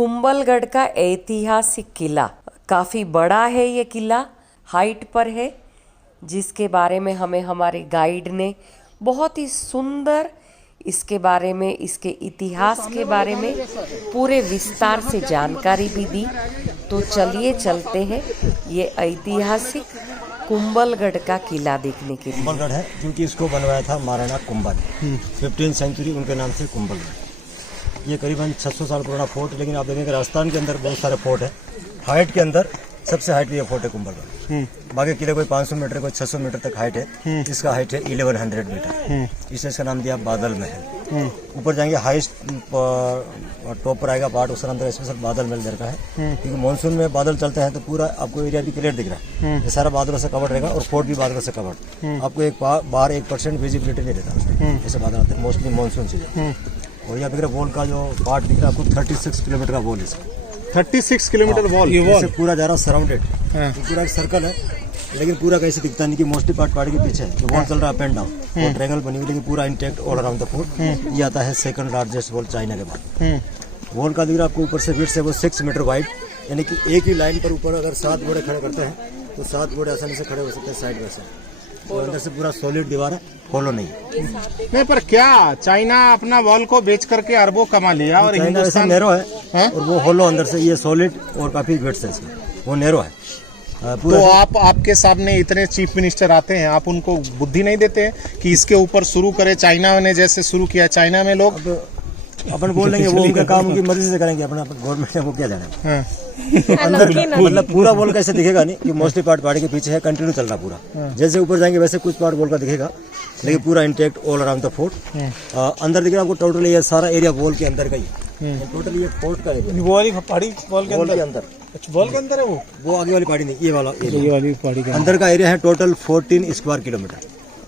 कुंभलगढ़ का ऐतिहासिक किला काफ़ी बड़ा है। ये किला हाइट पर है, जिसके बारे में हमें हमारे गाइड ने बहुत ही सुंदर इसके बारे में, इसके इतिहास के बारे में पूरे विस्तार से जानकारी भी दी। तो चलिए चलते हैं ये ऐतिहासिक कुंभलगढ़ का किला देखने के लिए। कुंभलगढ़ है क्योंकि इसको बनवाया था महाराणा कुंभल, 15वीं सेंचुरी उनके नाम से कुंभलगढ़। ये करीबन 600 साल पुराना फोर्ट, लेकिन आप देखेंगे राजस्थान के अंदर बहुत सारे फोर्ट है। हाइट के अंदर सबसे हाइट ये फोर्ट है कुंभलगढ़। बाकी किले कोई 500 मीटर कोई 600 मीटर तक हाइट है। इसका हाइट है 1100 मीटर। इसने इसका नाम दिया बादल महल। ऊपर जाएंगे हाईएस्ट टॉप पर आएगा पार्ट, उसका नाम तो स्पेशल बादल महल दर का है, क्योंकि मानसून में बादल चलते हैं तो पूरा आपको एरिया भी क्लियर दिख रहा है। ये सारा बादलों से कवर्ड रहेगा और फोर्ट भी बादलों से कवर्ड। आपको एक बाहर 1% विजिबिलिटी नहीं रहता उसमें, ऐसे बादल आते हैं मोस्टली मानसून सीजन। और यहाँ दिख रहा वॉल का जो पार्ट दिख रहा है आपको 36 किलोमीटर का वॉल है। 36 किलोमीटर वॉल, ये वॉल पूरा जा रहा सराउंडेड, पूरा एक सर्कल है, लेकिन पूरा कैसे दिखता नहीं कि मोस्टली पार्ट के पीछे है। जो वॉल चल रहा है अप एंड डाउन और ट्रायंगल बनी हुई, लेकिन पूरा intact all around the fort. ये आता है सेकंड लार्जेस्ट वॉल चाइना के बाद। वॉल का दिख रहा आपको ऊपर से विड्थ है वो 6 मीटर वाइड, यानी कि एक ही लाइन पर ऊपर अगर 7 घोड़े खड़े करते हैं तो 7 घोड़े आसानी से खड़े हो सकते हैं साइड बाय साइड। और अंदर से पूरा सॉलिड दीवार है, होलो नहीं है। नहीं, पर क्या चाइना अपना वॉल को बेच करके अरबों कमा लिया और हिंदुस्तान नैरो है और वो होलो अंदर से। ये सॉलिड और काफी विड्थ है इसका, वो नैरो है। तो आपके सामने इतने चीफ मिनिस्टर आते हैं, आप उनको बुद्धि नहीं देते हैं कि इसके ऊपर शुरू करे? चाइना ने जैसे शुरू किया, चाइना में लोग अपन बोल लेंगे वो उनका काम उनकी मर्जी से करेंगे, अपना गवर्नमेंट है वो क्या जाने। अंदर मतलब पूरा वॉल कैसे दिखेगा नहीं कि मोस्टली पार्ट के पीछे है, कंटिन्यू चल रहा पूरा। जैसे ऊपर जाएंगे वैसे कुछ पार्ट वॉल का दिखेगा, लेकिन पूरा intact all around the fort. अंदर दिख रहा आपको टोटल ये सारा एरिया वॉल के अंदर का ही है। टोटल ये फोर्ट का एरिया, वो वाली पहाड़ी वॉल के अंदर। अच्छा, वॉल के अंदर है वो आगे वाली पहाड़ी नहीं, ये वाला एरिया, ये वाली पहाड़ी के अंदर का एरिया है। टोटल 14 स्क्वायर किलोमीटर,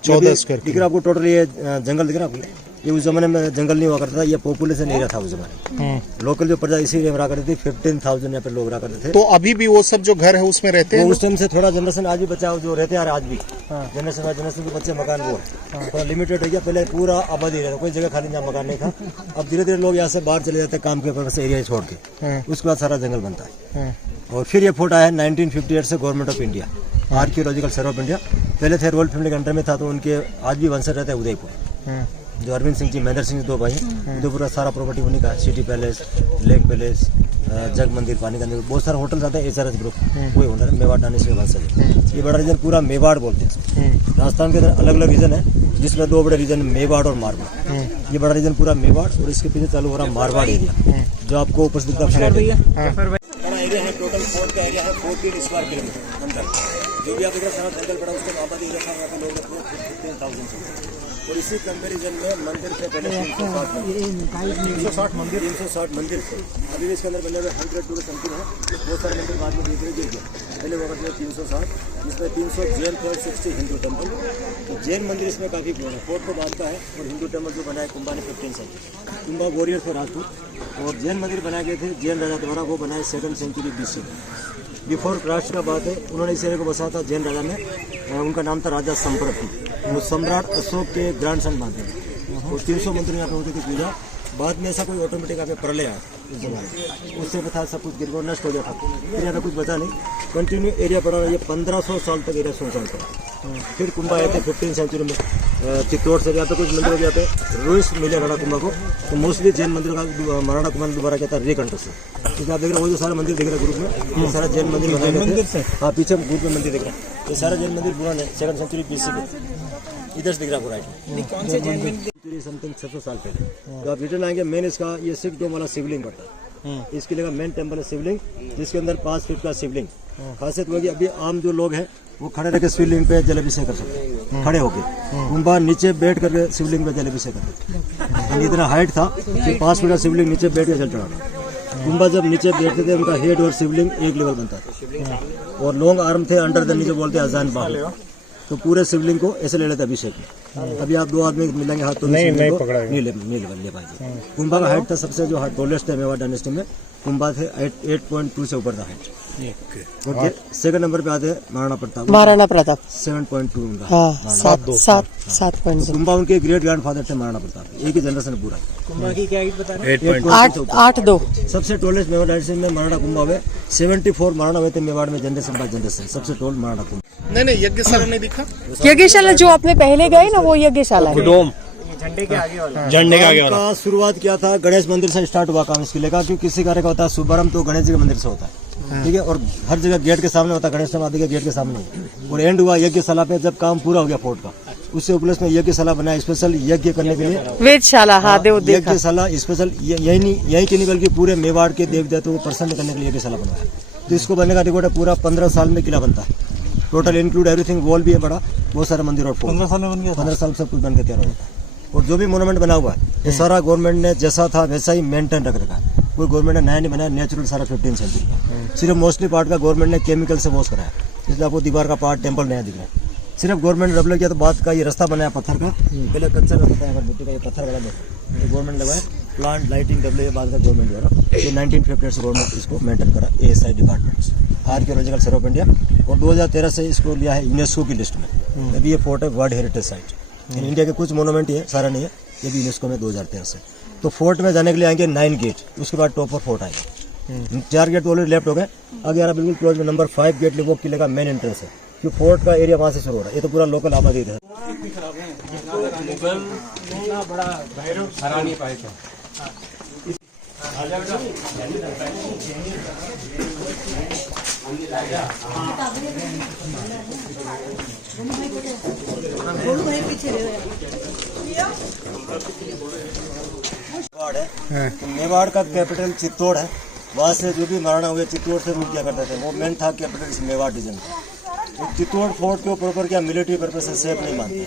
14 स्क्वायर दिख रहा आपको। टोटल ये जंगल दिख रहा आपको, ये उस जमाने में जंगल नहीं हुआ करता था, ये पॉपुलेशन एरिया था उस जमाने। लोकल जो प्रजा इसी एरिया में रहा करती थी, 15,000 यहाँ पे लोग रहा करते थे। तो अभी भी वो सब जो घर है उसमें रहते हैं? उस टाइम से थोड़ा जनरेशन आज भी बचा जो रहते हैं, आज भी जनरेशन के बच्चे मकान वो है थोड़ा लिमिटेड हो गया। पहले पूरा आबादी रहता, कोई जगह खाली जहाँ मकान नहीं था। अब धीरे धीरे लोग यहाँ से बाहर चले जाते हैं काम के पर्पज से, एरिया छोड़ के। उसके बाद सारा जंगल बनता है। और फिर ये फोर्ट आया 1958 से government of India, archaeological survey of India. पहले थे रॉयल फैमिली के अंडर में था, तो उनके आज भी वंशज रहते हैं उदयपुर। जो अरविंद सिंह जी, महेंद्र सिंह 2 भाई, उदयपुर सारा प्रॉपर्टी उन्हीं का। सिटी पैलेस, लेक पैलेस, जग मंदिर, पानी का मंदिर, बहुत सारे होटल आते हैं। एसआरएस ग्रुप वही ओनर है, मेवाड़ डायनेस्टी के वंशज। ये बड़ा रीजन पूरा मेवाड़ बोलते हैं। राजस्थान के अंदर अलग अलग रीजन है, जिसमें 2 बड़े रीजन, मेवाड़ और मारवाड़। ये बड़ा रीजन पूरा मेवाड़, और इसके पीछे चालू हो रहा मारवाड़ एरिया, जो आपको ऊपर से दिखता है। बड़ा एरिया है, टोटल फोर्ट का एरिया है 14 स्क्वायर किलोमीटर अंदर। जो भी आप देख रहे हैं सारा जंगल बड़ा, उसके आबादी एरिया था, वहाँ पे लोग 15,000 से। और इसी कंपैरिजन में मंदिर से पहले 360 मंदिर थे। अभी भी इसके अंदर बने हुए 100 टू समथिंग है। बहुत सारे मंदिर बाद में धीरे गिर गया। पहले वो करते 360, जिसमें 300 जैन थे और 60 हिंदू टेम्पल। तो जैन मंदिर इसमें काफ़ी पुराना फोर्ट को बांधता है। और हिंदू टेम्पल जो बनाया कुंभा ने 15 सेंचुरी, कुंभा वॉरियर्स थे राजपूत। और जैन मंदिर बनाए गए थे जैन राजा द्वारा, वो बनाए 2nd सेंचुरी BC। बिफोर क्रास्ट का बात है, उन्होंने इस एरिया को बसाया था जैन राजा ने। उनका नाम था राजा संप्रति। वो सम्राट अशोक के ग्रैंडसन बांधे थे। और 300 मंदिर यहाँ पे होती थी पूजा। बाद में ऐसा कोई ऑटोमेटिक यहाँ पे प्रलय आया उस जमाने, उससे पता सब कुछ गिर गया, नष्ट हो गया था। फिर यहाँ पे कुछ बचा नहीं, कंटिन्यू एरिया पड़ा रहा। ये 1500 साल तक एरिया सुनसान पड़ा। फिर कुंभा आए थे 15 सेंचुरी में चित्तौड़ से। यहाँ पे कुछ मंदिरों के यहाँ पे रूइंस मिले राणा कुंभा को। तो मोस्टली जैन मंदिरों का महाराणा कुंभा ने दोबारा कहता है रिकंस्ट्रक्शन। क्योंकि आप देख रहे हो वो जो सारे मंदिर दिख रहे हैं ग्रुप में, ये सारा जैन मंदिर बनाए गए थे। हाँ, पीछे ग्रुप में मंदिर दिख रहा है, ये सारा जैन मंदिर पुराने 2nd सेंचुरी BC में। इधर से दिख रहा पूरा कौन से जैन मंदिर समथिंग 600 साल पहले। तो आप रिटर्न आएंगे, मेन इसका ये 6 डोम वाला शिवलिंग पड़ता है। इसके लिए मेन टेम्पल है शिवलिंग, जिसके अंदर 5 फीट का शिवलिंग। खासियत होगी अभी आम जो लोग हैं वो खड़े रहकर शिवलिंग पे जलाभिषेक कर सकते हैं, खड़े होके। कुंभा नीचे बैठ करके शिवलिंग पे जलाभिषेक करते थे। इतना हाइट था कि 5 फीट का शिवलिंग नीचे बैठ के जल चढ़ा। कुंभा जब नीचे बैठते थे, उनका हेड और शिवलिंग एक लेवल बनता था। और लॉन्ग आर्म थे, अंडर द नीचे बोलते अजान बाहु। तो पूरे शिवलिंग को ऐसे ले लेते अभिषेक में। अभी आप 2 आदमी मिलेंगे हाथ तो नहीं ले पाएंगे। कुंभा का हाइट था सबसे जो टॉलेस्ट है मेवाड़ डायनेस्टी में। कुंभा थे 8.2 से ऊपर था हाइट। सेकंड नंबर पे आते हैं महाराणा प्रताप। महाराणा प्रताप 7.2 उनका। हाँ 7.2 कुंभा उनके ग्रेट ग्रैंडफादर थे महाराणा प्रताप, एक ही जनरेशन पूरा। कुंभा की क्या हाइट बता रहे हैं? 8.2 सबसे टोलेस्ट मेवाड़ डायनेस्टी में महाराणा कुंभा हुए। 74 महाराणा हुए थे मेवाड़ में, जनरेशन बाय जनरेशन सबसे टोल महाराणा कुंभा। नहीं यज्ञशाला नहीं दिखा। यज्ञशाला जो आपने पहले गए ना वो यज्ञशाला है। झंडे के आगे वाला। झंडे का आगे वाला। का शुरुआत किया था गणेश मंदिर से स्टार्ट हुआ काम इस किले का, क्योंकि किसी कार्य का होता है शुभारंभ तो गणेश जी के मंदिर से होता है, ठीक है। और हर जगह गेट के सामने होता है, गणेश समाधि के गेट के सामने। और एंड हुआ यज्ञशाला पे, जब काम पूरा हो गया फोर्ट का, उससे उपलक्ष्य में यज्ञशाला बनाया स्पेशल यज्ञ करने के लिए। वेदशाला हाँ देव देखा। यज्ञशाला स्पेशल यही की नहीं बल्कि पूरे मेवाड़ के देव देवताओं को प्रसन्न करने के लिए यज्ञशाला बनाया। तो इसको बनने का रिकॉर्ड है, पूरा 15 साल में किला बनता है, टोटल इंक्लूड एवरीथिंग। वॉल भी है बड़ा, बहुत सारे मंदिर और 15 साल में बन गया। 15 साल सब कुछ बन के तैयार होता है। और जो भी मोनूमेंट बना हुआ है ये सारा गवर्नमेंट ने जैसा था वैसा ही मेंटेन रख रखा है। कोई गवर्नमेंट ने नया नहीं बनाया, नेचुरल सारा 15 सेंचुरी का। सिर्फ मोस्टली पार्ट का गवर्नमेंट ने केमिकल से वॉश कराया, इसलिए आपको दीवार का पार्ट टेम्पल नया दिख रहा है। सिर्फ गवर्नमेंट ने डेवलप किया तो बात का ये रास्ता बनाया पत्थर का, पहले कच्चा रास्ता था मिट्टी का, ये पत्थर वाला देखो गवर्नमेंट लगाया। प्लांट लाइटिंग डेवलप ये बाद का गवर्नमेंट द्वारा, ये 1958 से गवर्नमेंट इसको मेंटेन करा ASI department archaeological survey of India. और 2013 से इसको लिया है यूनेस्को की लिस्ट में। अभी ये फोर्ट है वर्ल्ड हेरिटेज साइट। इंडिया के कुछ मोनूमेंट है, सारा नहीं है, ये भी यूनेस्को में 2013 से। तो फोर्ट में जाने के लिए आएंगे 9 गेट, उसके बाद टॉप पर फोर्ट आएगा। 4 गेट ऑलरेडी लेफ्ट हो गए, आगे आ रहा बिल्कुल क्लोज में नंबर 5 गेट वो किले का मेन एंट्रेंस है, क्योंकि फोर्ट का एरिया वहाँ से शुरू हो रहा है। ये तो पूरा लोकल आबादी है। तो मेवाड़ का कैपिटल चित्तौड़ है। वहाँ से जो भी महाराणा हुए चित्तौड़ से रूल किया करते थे, वो मेन था कैपिटल मेवाड़ डिवीजन का। तो चित्तौड़ फोर्ट के ऊपर क्या मिलिट्री पर्पज से सेफ नहीं मानते,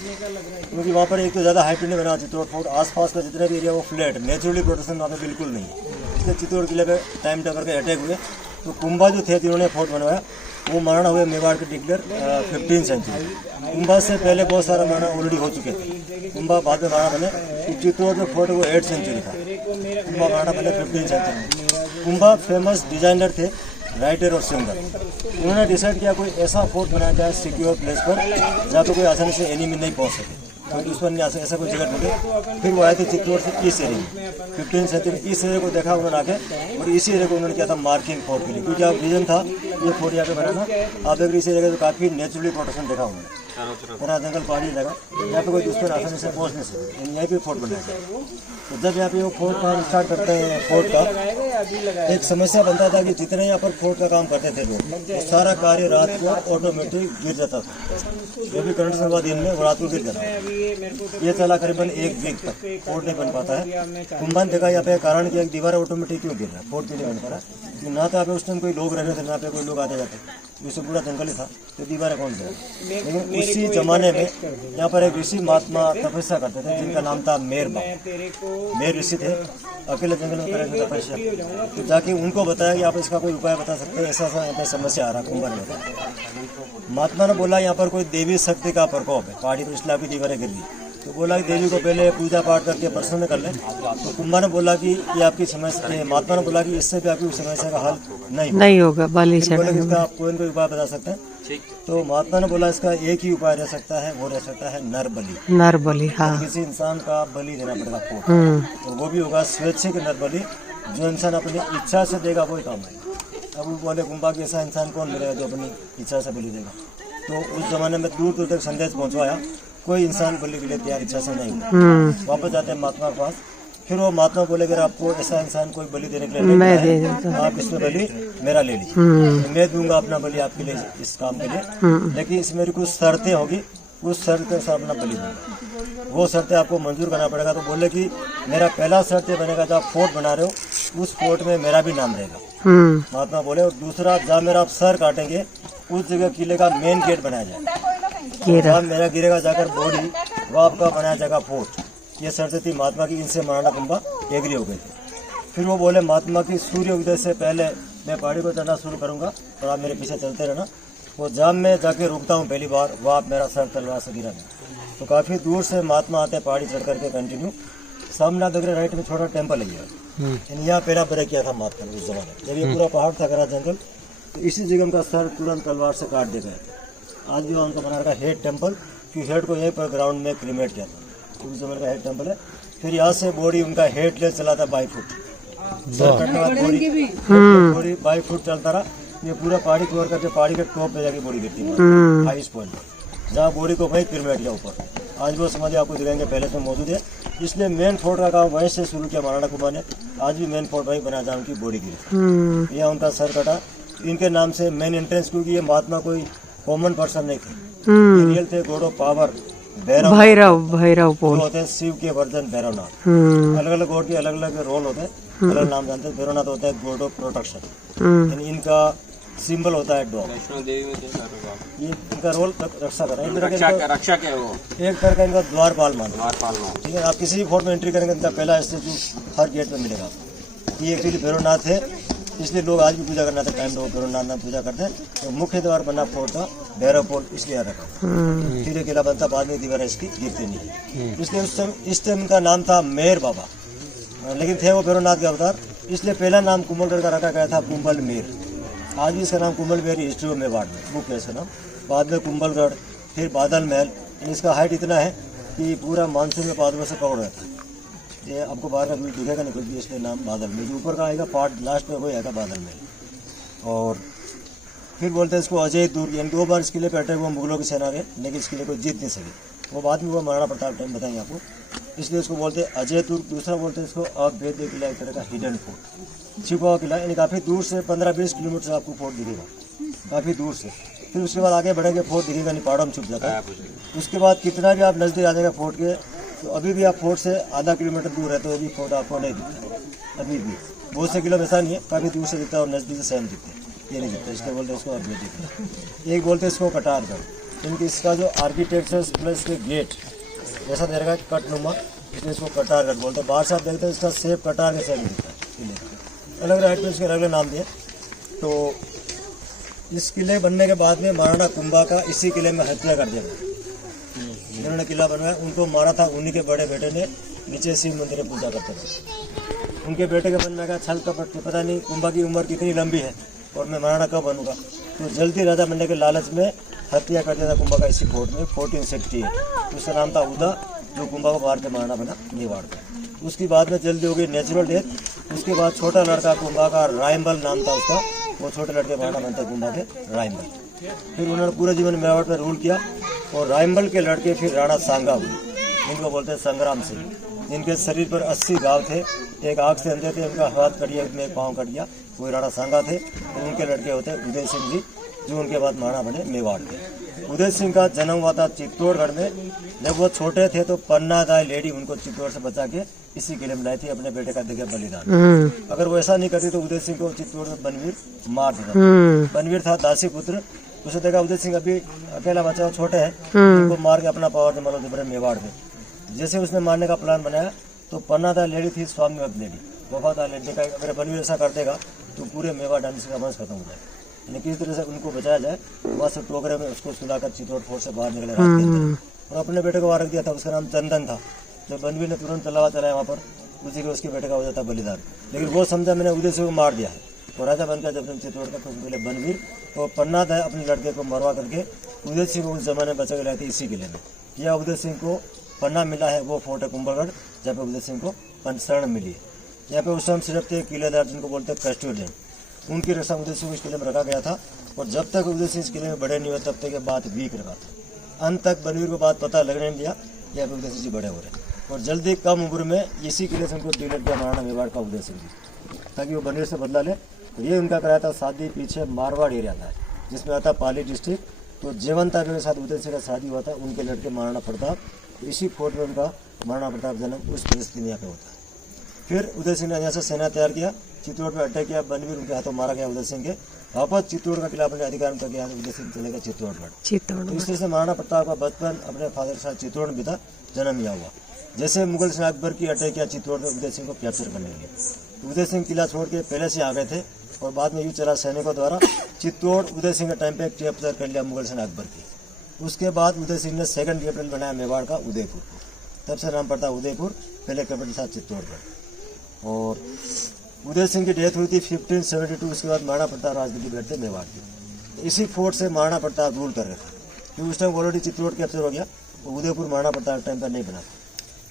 क्योंकि वहाँ पर एक तो ज़्यादा हाइट नहीं बना चित्तौड़ फोर्ट, आसपास का जितना भी एरिया वो फ्लैट, नेचुरली प्रोटेक्शन वहाँ पे बिल्कुल नहीं है। इसलिए चित्तौड़ किले पे टाइम टेकर के अटैक हुए। तो कुंभा जो थे जिन्होंने फोर्ट बनवाया वो महाराणा हुए मेवाड़ के डिक्लेयर 15 सेंचुरी। कुंभा से पहले बहुत सारे महाराणा ऑलरेडी हो चुके थे, कुंभा बाद में महाराणा बने। चित्तौड़ जो फोर्ट वो 8 सेंचुरी था, कुंभा महाराणा बने 15 सेंचुरी। कुंभा फेमस डिजाइनर थे, राइटर और सिंगर। उन्होंने डिसाइड किया कोई ऐसा फोर्ट बनाया जाए सिक्योर प्लेस पर जहाँ पे कोई आसानी से एनिमी नहीं पहुँच सके, तो उस पर ऐसा कोई जगह ढूंढे। फिर वो आए थे चित्तौड़ से इस एरिया में 15 सेंचुरी। इस एरिया को देखा उन्होंने आके, और इसी एरिया को उन्होंने किया था मार्किंग फोर्ट के लिए, क्योंकि अब रीजन था ये फोर्ट यहाँ पे बनाना। आप देख इस एरिया का काफ़ी नेचुरली प्रोटेक्शन देखा उन्होंने, पूरा जंगल पहाड़ी जगह, यहाँ पे कोई दुश्मन आसानी से पहुँच नहीं सकते, यहीं पे फोर्ट बनाया जाए। तो जब यहाँ पे वो फोर्ट काम स्टार्ट करते हैं फोर्ट का, एक समस्या बनता था कि जितने यहाँ पर फोर्ट का काम करते थे लोग, तो सारा कार्य रात को ऑटोमेटिक गिर जाता था। जो भी करंट से हुआ दिन में वो रात को गिर जाता। ये चला करीबन 1 वीक तक फोर्ट नहीं बन पाता है। कुंभा ने देखा यहाँ पे कारण कि एक दीवार ऑटोमेटिक क्यों गिर रहा है, फोर्ट क्यों नहीं बन पा रहा, कि ना तो यहाँ पे उस टाइम कोई लोग रह रहे थे, ना पे कोई लोग आते जाते, जिससे पूरा जंगल ही था, तो दीवारें कौन दे। लेकिन उसी जमाने में यहाँ पर एक ऋषि महात्मा तपस्या करते थे जिनका नाम था मेहरबा। मेहर ऋषि थे, अकेले जंगल में करे थे तपस्या। तो जाके उनको बताया कि आप इसका कोई उपाय बता सकते हैं, ऐसा यहाँ पे समस्या आ रहा है। कुंभा ने बताया, महात्मा ने बोला यहाँ पर कोई देवी शक्ति का प्रकोप है, पहाड़ी पर इसलिए आपकी दीवारें गिर गई। तो बोला कि देवी को पहले पूजा पाठ करके प्रसन्न कर लें। तो कुंभा ने बोला कि ये आपकी समस्या, महात्मा ने बोला कि इससे भी आपकी समस्या का हल नहीं होगा, बलि चढ़ाने इसका आप कोई न कोई उपाय बता सकते हैं। तो महात्मा ने बोला इसका एक ही उपाय रह सकता है, वो रह सकता है नर बलि। हाँ, किसी इंसान का बलि देना पड़ेगा फोर्ट, तो वो भी होगा स्वेच्छिक नर बलि, जो इंसान अपनी इच्छा से देगा वही काम है। अब वो बोले कुंभा की ऐसा इंसान कौन मिलेगा जो अपनी इच्छा से बलि देगा। तो उस जमाने में दूर दूर तक संदेश पहुंचवाया, कोई इंसान बलि के लिए तैयार इच्छा से नहीं हुआ। वापस जाते हैं महात्मा के पास, फिर वो महात्मा बोले अगर आपको ऐसा इंसान कोई बलि देने के लिए नहीं है, आप इसमें बलि मेरा ले लीजिए, मैं दूंगा अपना बलि आपके लिए इस काम के लिए, लेकिन इसमें मेरी कुछ शर्तें होगी, उस शर्त के साथ अपना बलि दूंगा, वो शर्तें आपको मंजूर करना पड़ेगा। तो बोले कि मेरा पहला शर्त ये बनेगा, जब आप फोर्ट बना रहे हो उस फोर्ट में मेरा भी नाम रहेगा, महात्मा बोले। और दूसरा, जहाँ मेरा आप सर काटेंगे उस जगह किले का मेन गेट बनाया जाए, जहाँ मेरा गिरेगा जाकर बॉडी, वो आपका बनाया जाएगा फोर्ट। ये शर्त थी महात्मा की, इनसे महाराणा कुंभा एग्री हो गए थे। फिर वो बोले महात्मा की सूर्य उदय से पहले मैं पहाड़ी को चढ़ना शुरू करूंगा और आप मेरे पीछे चलते रहना, वो जहाँ मैं जाके रुकता हूँ पहली बार, वो आप मेरा सर तलवार से गिरा। तो काफ़ी दूर से महात्मा आते हैं पहाड़ी चढ़ करके कंटिन्यू। सामने देख रहे राइट में छोटा टेम्पल है, यहाँ पहला ब्रेक किया था महात्मा ने उस जमाने, जब ये पूरा पहाड़ था, घना जंगल, तो इसी जगह उनका सर तुरंत तलवार से काट दिया गया। आज भी उनका बना रखा हेड टेम्पल, कि हेड को यहीं पर ग्राउंड में क्रीमेट किया था, उस जमाने का हेड टेम्पल है। फिर यहाँ से बॉडी उनका हेड ले चला था 22 फुट, सर कटने के बाद बॉडी 22 फुट चलता रहा। ये पूरा पहाड़ी कवर करके पहाड़ी के टॉप पे जाके बॉडी गिरती है, हाईएस्ट पॉइंट पर, जहाँ बॉडी को वहीं क्रीमेट किया ऊपर। आज वो समाधि आपको दिखाएंगे, पहले तो मौजूद है। इसलिए मेन फोर्ट का काम वहीं से शुरू किया महाराणा कुंभा ने। आज भी मेन फोर्ट वहीं बना जहाँ उनकी बॉडी गिरी। यह उनका सर कटा इनके नाम से मेन एंट्रेंस, क्योंकि ये महात्मा कोई कॉमन पर्सन नहीं थे, ये रियल थे गॉड ऑफ पावर, भैरव जो होते हैं शिव के वर्जन भैरवनाथ। अलग अलग गॉड के अलग अलग रोल होते हैं, अलग नाम जानते हैं। भैरवनाथ होता है गॉड ऑफ प्रोटेक्शन, इनका सिंबल होता है डॉग। ये इनका रोल रक्षा कर रहा है, रक्षा क्या है वो? एक तरह का इनका द्वारपाल मानो, ठीक है। आप किसी भी फोर्ट में एंट्री करेंगे, इनका पहला स्टेचू हर गेट में मिलेगा। ये एक्चुअली भैरवनाथ है, इसलिए लोग आज भी पूजा करना था टाइम तो भैरवनाथ नाम पूजा करते हैं। तो मुख्य द्वार बना फोर्ट का भैरव पोल इसलिए रखा, फिर किला बनता, बाद में दीवार इसकी गिरती नहीं। इसलिए इस टाइम इनका नाम था मेर बाबा, लेकिन थे वो भैरवनाथ के अवतार, इसलिए पहला नाम कुंभलगढ़ का रखा गया था कुंभल मेर। आज भी इसका नाम कुंभल मेर हिस्ट्री में मेवाड़ में मुख्य है इसका नाम। बाद में कुंभलगढ़, फिर बादल महल। इसका हाइट इतना है कि पूरा मानसून में बादलों से कवर रहता है। ये आपको बाहर का व्यू दिखेगा नहीं कुछ भी, इसलिए नाम बादल महल। जो ऊपर का आएगा पार्ट लास्ट में वही आएगा बादल महल। और फिर बोलते हैं इसको अजय दुर्ग, यानी 2 बार इस किले पर अटैक हुआ मुगलों की सेना के, लेकिन इस किले को जीत नहीं सके। वो बाद में वो महाराणा प्रताप टाइम बताएंगे आपको, इसलिए इसको बोलते हैं अजय दुर्ग। दूसरा बोलते हैं इसको अभेद्य किला, एक तरह का हिडन फोर्ट, छिपा हुआ किला, यानी काफ़ी दूर से 15-20 किलोमीटर से आपको फोर्ट दिखेगा, काफ़ी दूर से। फिर उसके बाद आगे बढ़ेंगे फोर्ट दिखेगा नहीं, पहाड़ों में छुप जाता है। उसके बाद कितना भी आप नज़दीक आ जाएगा फोर्ट के, तो अभी भी आप फोर्ट से आधा किलोमीटर दूर है तो भी फोर्ट आपको नहीं दिखता। अभी भी बहुत से किलो ऐसा नहीं है, काफ़ी दूर से दिखता है और नज़दीक से सेम दिखते हैं, ये नहीं दिखता। इसलिए बोलते हैं इसको अभेद्य किला। एक बोलते हैं इसको कटारगढ़, इनकी इसका जो आर्किटेक्चर प्लस के गेट जैसा दे रखा कटनुमा, इसलिए इसको कटारगढ़ बोलते हैं। बाहर से आप देखते हैं इसका शेप कटार के शेप दिखता है किले, अलग अलग पे इसके अलग अलग नाम दिए। तो इस किले बनने के बाद में महाराणा कुंभा का इसी किले में हत्या कर दिया गया। जिन्होंने किला बनवाया उनको मारा था, उन्हीं के बड़े बेटे ने नीचे शिव मंदिर में पूजा करते थे। उनके बेटे के मन में कहा छल कपट के पता नहीं कुंभा की उम्र कितनी लंबी है और मैं महाराणा कब बनूंगा, तो जल्दी राजा बनने के लालच में हत्या कर दिया था कुंभा का इसी फोर्ट में 1468। उसका नाम था उदा, जो कुंभा को बाहर के महाराणा बना मेवाड़ का। उसकी बाद में जल्दी हो गई नेचुरल डेथ। उसके बाद छोटा लड़का कुंभा का रायमल नाम था उसका, वो छोटे लड़के महाराणा बनते कुंभा के रायमल। फिर उन्होंने पूरे जीवन मेवाड़ पर रूल किया और रायमल के लड़के फिर राणा सांगा हुए, इनको बोलते हैं संग्राम सिंह। इनके शरीर पर 80 घाव थे, एक आँख से अंधे थे, उनका हाथ कट गया, एक पाँव कट गया, वो राणा सांगा थे। और उनके लड़के होते हैं उदय सिंह जी, जो उनके बाद महाराणा बने मेवाड़ के। उदय सिंह का जन्म हुआ था चित्तौड़गढ़ में। जब वो छोटे थे तो पन्ना दाई लेडी उनको चित्तौड़ से बचा के इसी किले में लाई थी, अपने बेटे का देखे बलिदान। अगर वो ऐसा नहीं करती तो उदय सिंह को चित्तौड़ में बनवीर मार देता। बनवीर था दासी पुत्र, उसे देखा उदय सिंह अभी अकेला बचा, छोटे हैं, उनको मार के अपना पावर जमा लो मेवाड़ में। जैसे उसने मारने का प्लान बनाया तो पन्ना दाई लेडी थी स्वामी वक्त लेडी, वफादार लेडी, देखा अगर बनवीर ऐसा कर देगा तो पूरे मेवाड़ डांस का वंश खत्म हो जाएगा, यानी किसी तरह से उनको बचाया जाए। वहाँ से टोकरे में उसको सुलाकर चित्तौड़ फोर्ट से बाहर निकले रात के अंदर, और अपने बेटे को वहाँ रख दिया था। उसका नाम चंदन था। जब बनवीर ने तुरंत तलवार चलाया वहाँ पर, उसी को उसके बेटे का हो जाता बलिदान। लेकिन वो समझा मैंने उदय सिंह को मार दिया है, तो राजा बनकर जब चित्तौड़ का कुछ पहले बनवीर तो पन्ना दाई अपने लड़के को मरवा करके उदय सिंह को उस जमाने में बचा के लाए थे इसी किले में। यह उदय सिंह को पन्ना मिला है, वो फोर्ट है कुंभलगढ़, जहाँ पे उदय सिंह को शरण मिली है। यहाँ पे उस समय सिर्फ थे किलेदार, जिनको बोलते हैं कस्टोडियन, उनकी रक्षा उदय सिंह को इस किले में रखा गया था। और जब तक उदय सिंह इस किले में बड़े नहीं हुए तब तक ये बात वीक रखा था। अंत तक बनवीर को बात पता लगने नहीं दिया, यहाँ पे उदय सिंह जी बड़े हो रहे, और जल्दी कम उम्र में इसी किले से उनको डिलेट किया महाराणा मेवाड़ का उदय सिंह जी, ताकि वो बनवीर से बदला ले। तो ये उनका कराया था शादी पीछे मारवाड़ एरिया था, जिसमें आता पाली डिस्ट्रिक्ट। तो जयवंता के साथ उदय सिंह का शादी हुआ था, उनके लड़के महाराणा प्रताप, तो इसी फोर्ट में उनका महाराणा प्रताप जन्म उस परिस्थिति में यहाँ पे होता है। फिर उदय सिंह ने यहाँ से सेना तैयार किया, चित्तौड़ पर अटैक किया, बनवीर उनके हाथों मारा गया उदय सिंह के। वापस चित्तौड़ का किला अपने अधिकार में करके यहाँ उदय सिंह चले गए चित्तौड़गढ़। तो इस तरह से महाराणा प्रताप का बचपन अपने फादर के साथ चित्तौड़ में बीता, जन्म यहाँ हुआ। जैसे मुगल सेना अकबर की अटैक किया चित्तौड़ में उदय सिंह को कैप्चर करने के लिए, तो उदय सिंह किला छोड़ के पहले से आ गए थे, और बाद में यूँ चला सैनिकों द्वारा चित्तौड़ उदय सिंह के टाइम पे कैप्चर कर लिया मुगल सेना अकबर की। उसके बाद उदय सिंह ने सेकंड कैपिटल बनाया मेवाड़ का उदयपुर को, तब से नाम पड़ता उदयपुर, पहले कैपिटल था चित्तौड़गढ़। और उदय सिंह की डेथ हुई थी 1572। उसके बाद महाराणा प्रताप राजनीति बैठते मेवाड़ की। इसी फोर्ट से महाराणा प्रताप रूल कर रहे थे, क्योंकि उस टाइम ऑलरेडी चित्तौड़ कैप्चर हो गया, तो उदयपुर महाराणा प्रताप टाइम पर नहीं बना।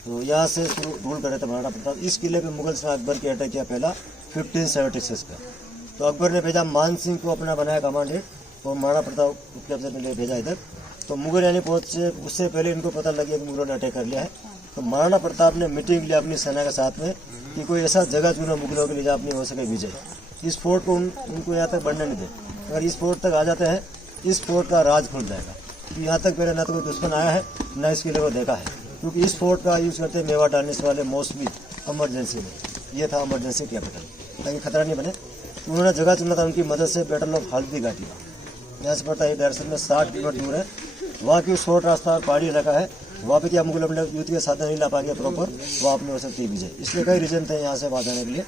तो यहाँ से रूल कर रहे थे महाराणा प्रताप। इस किले पे मुगल शाह अकबर की अटैक किया पहला 1576 का। तो अकबर ने भेजा मान सिंह को अपना बनाया कमांडेंट, और महाराणा प्रताप कैप्चर के लिए भेजा इधर। तो मुगल यानी पहुंचे, उससे पहले इनको पता लग गया कि मुगलों ने अटैक कर लिया है। तो महाराणा प्रताप ने मीटिंग लिया अपनी सेना के साथ में कि कोई ऐसा जगह चुना मुगलों के लिए जहाँ अपनी हो सके विजय। इस फोर्ट को उनको यहाँ तक बढ़ने नहीं दे। अगर इस फोर्ट तक आ जाते हैं, इस फोर्ट का राज खुल जाएगा। तो यहाँ तक पहले ना तो कोई दुश्मन आया है, ना इस किले को देखा है, क्योंकि इस फोर्ट का यूज़ करते हैं मेवाड़ डालने से वाले मोस्टली इमरजेंसी में। ये था इमरजेंसी कैपिटल, ताकि खतरा नहीं बने। उन्होंने जगह चुना था उनकी मदद से, बैटल ऑफ हल्दी घाटी। यहाँ से पड़ता है डायरेक्शन में 60 किलोमीटर दूर है। वहाँ की शॉर्ट रास्ता पहाड़ी इलाका है, वहाँ पे क्या मुगल अपने युद्ध के साधन नहीं ला पाएंगे प्रॉपर, वहाँ अपनी हो सकती है विजय। इसलिए कई रीजन थे यहाँ से वहाँ जाने के लिए।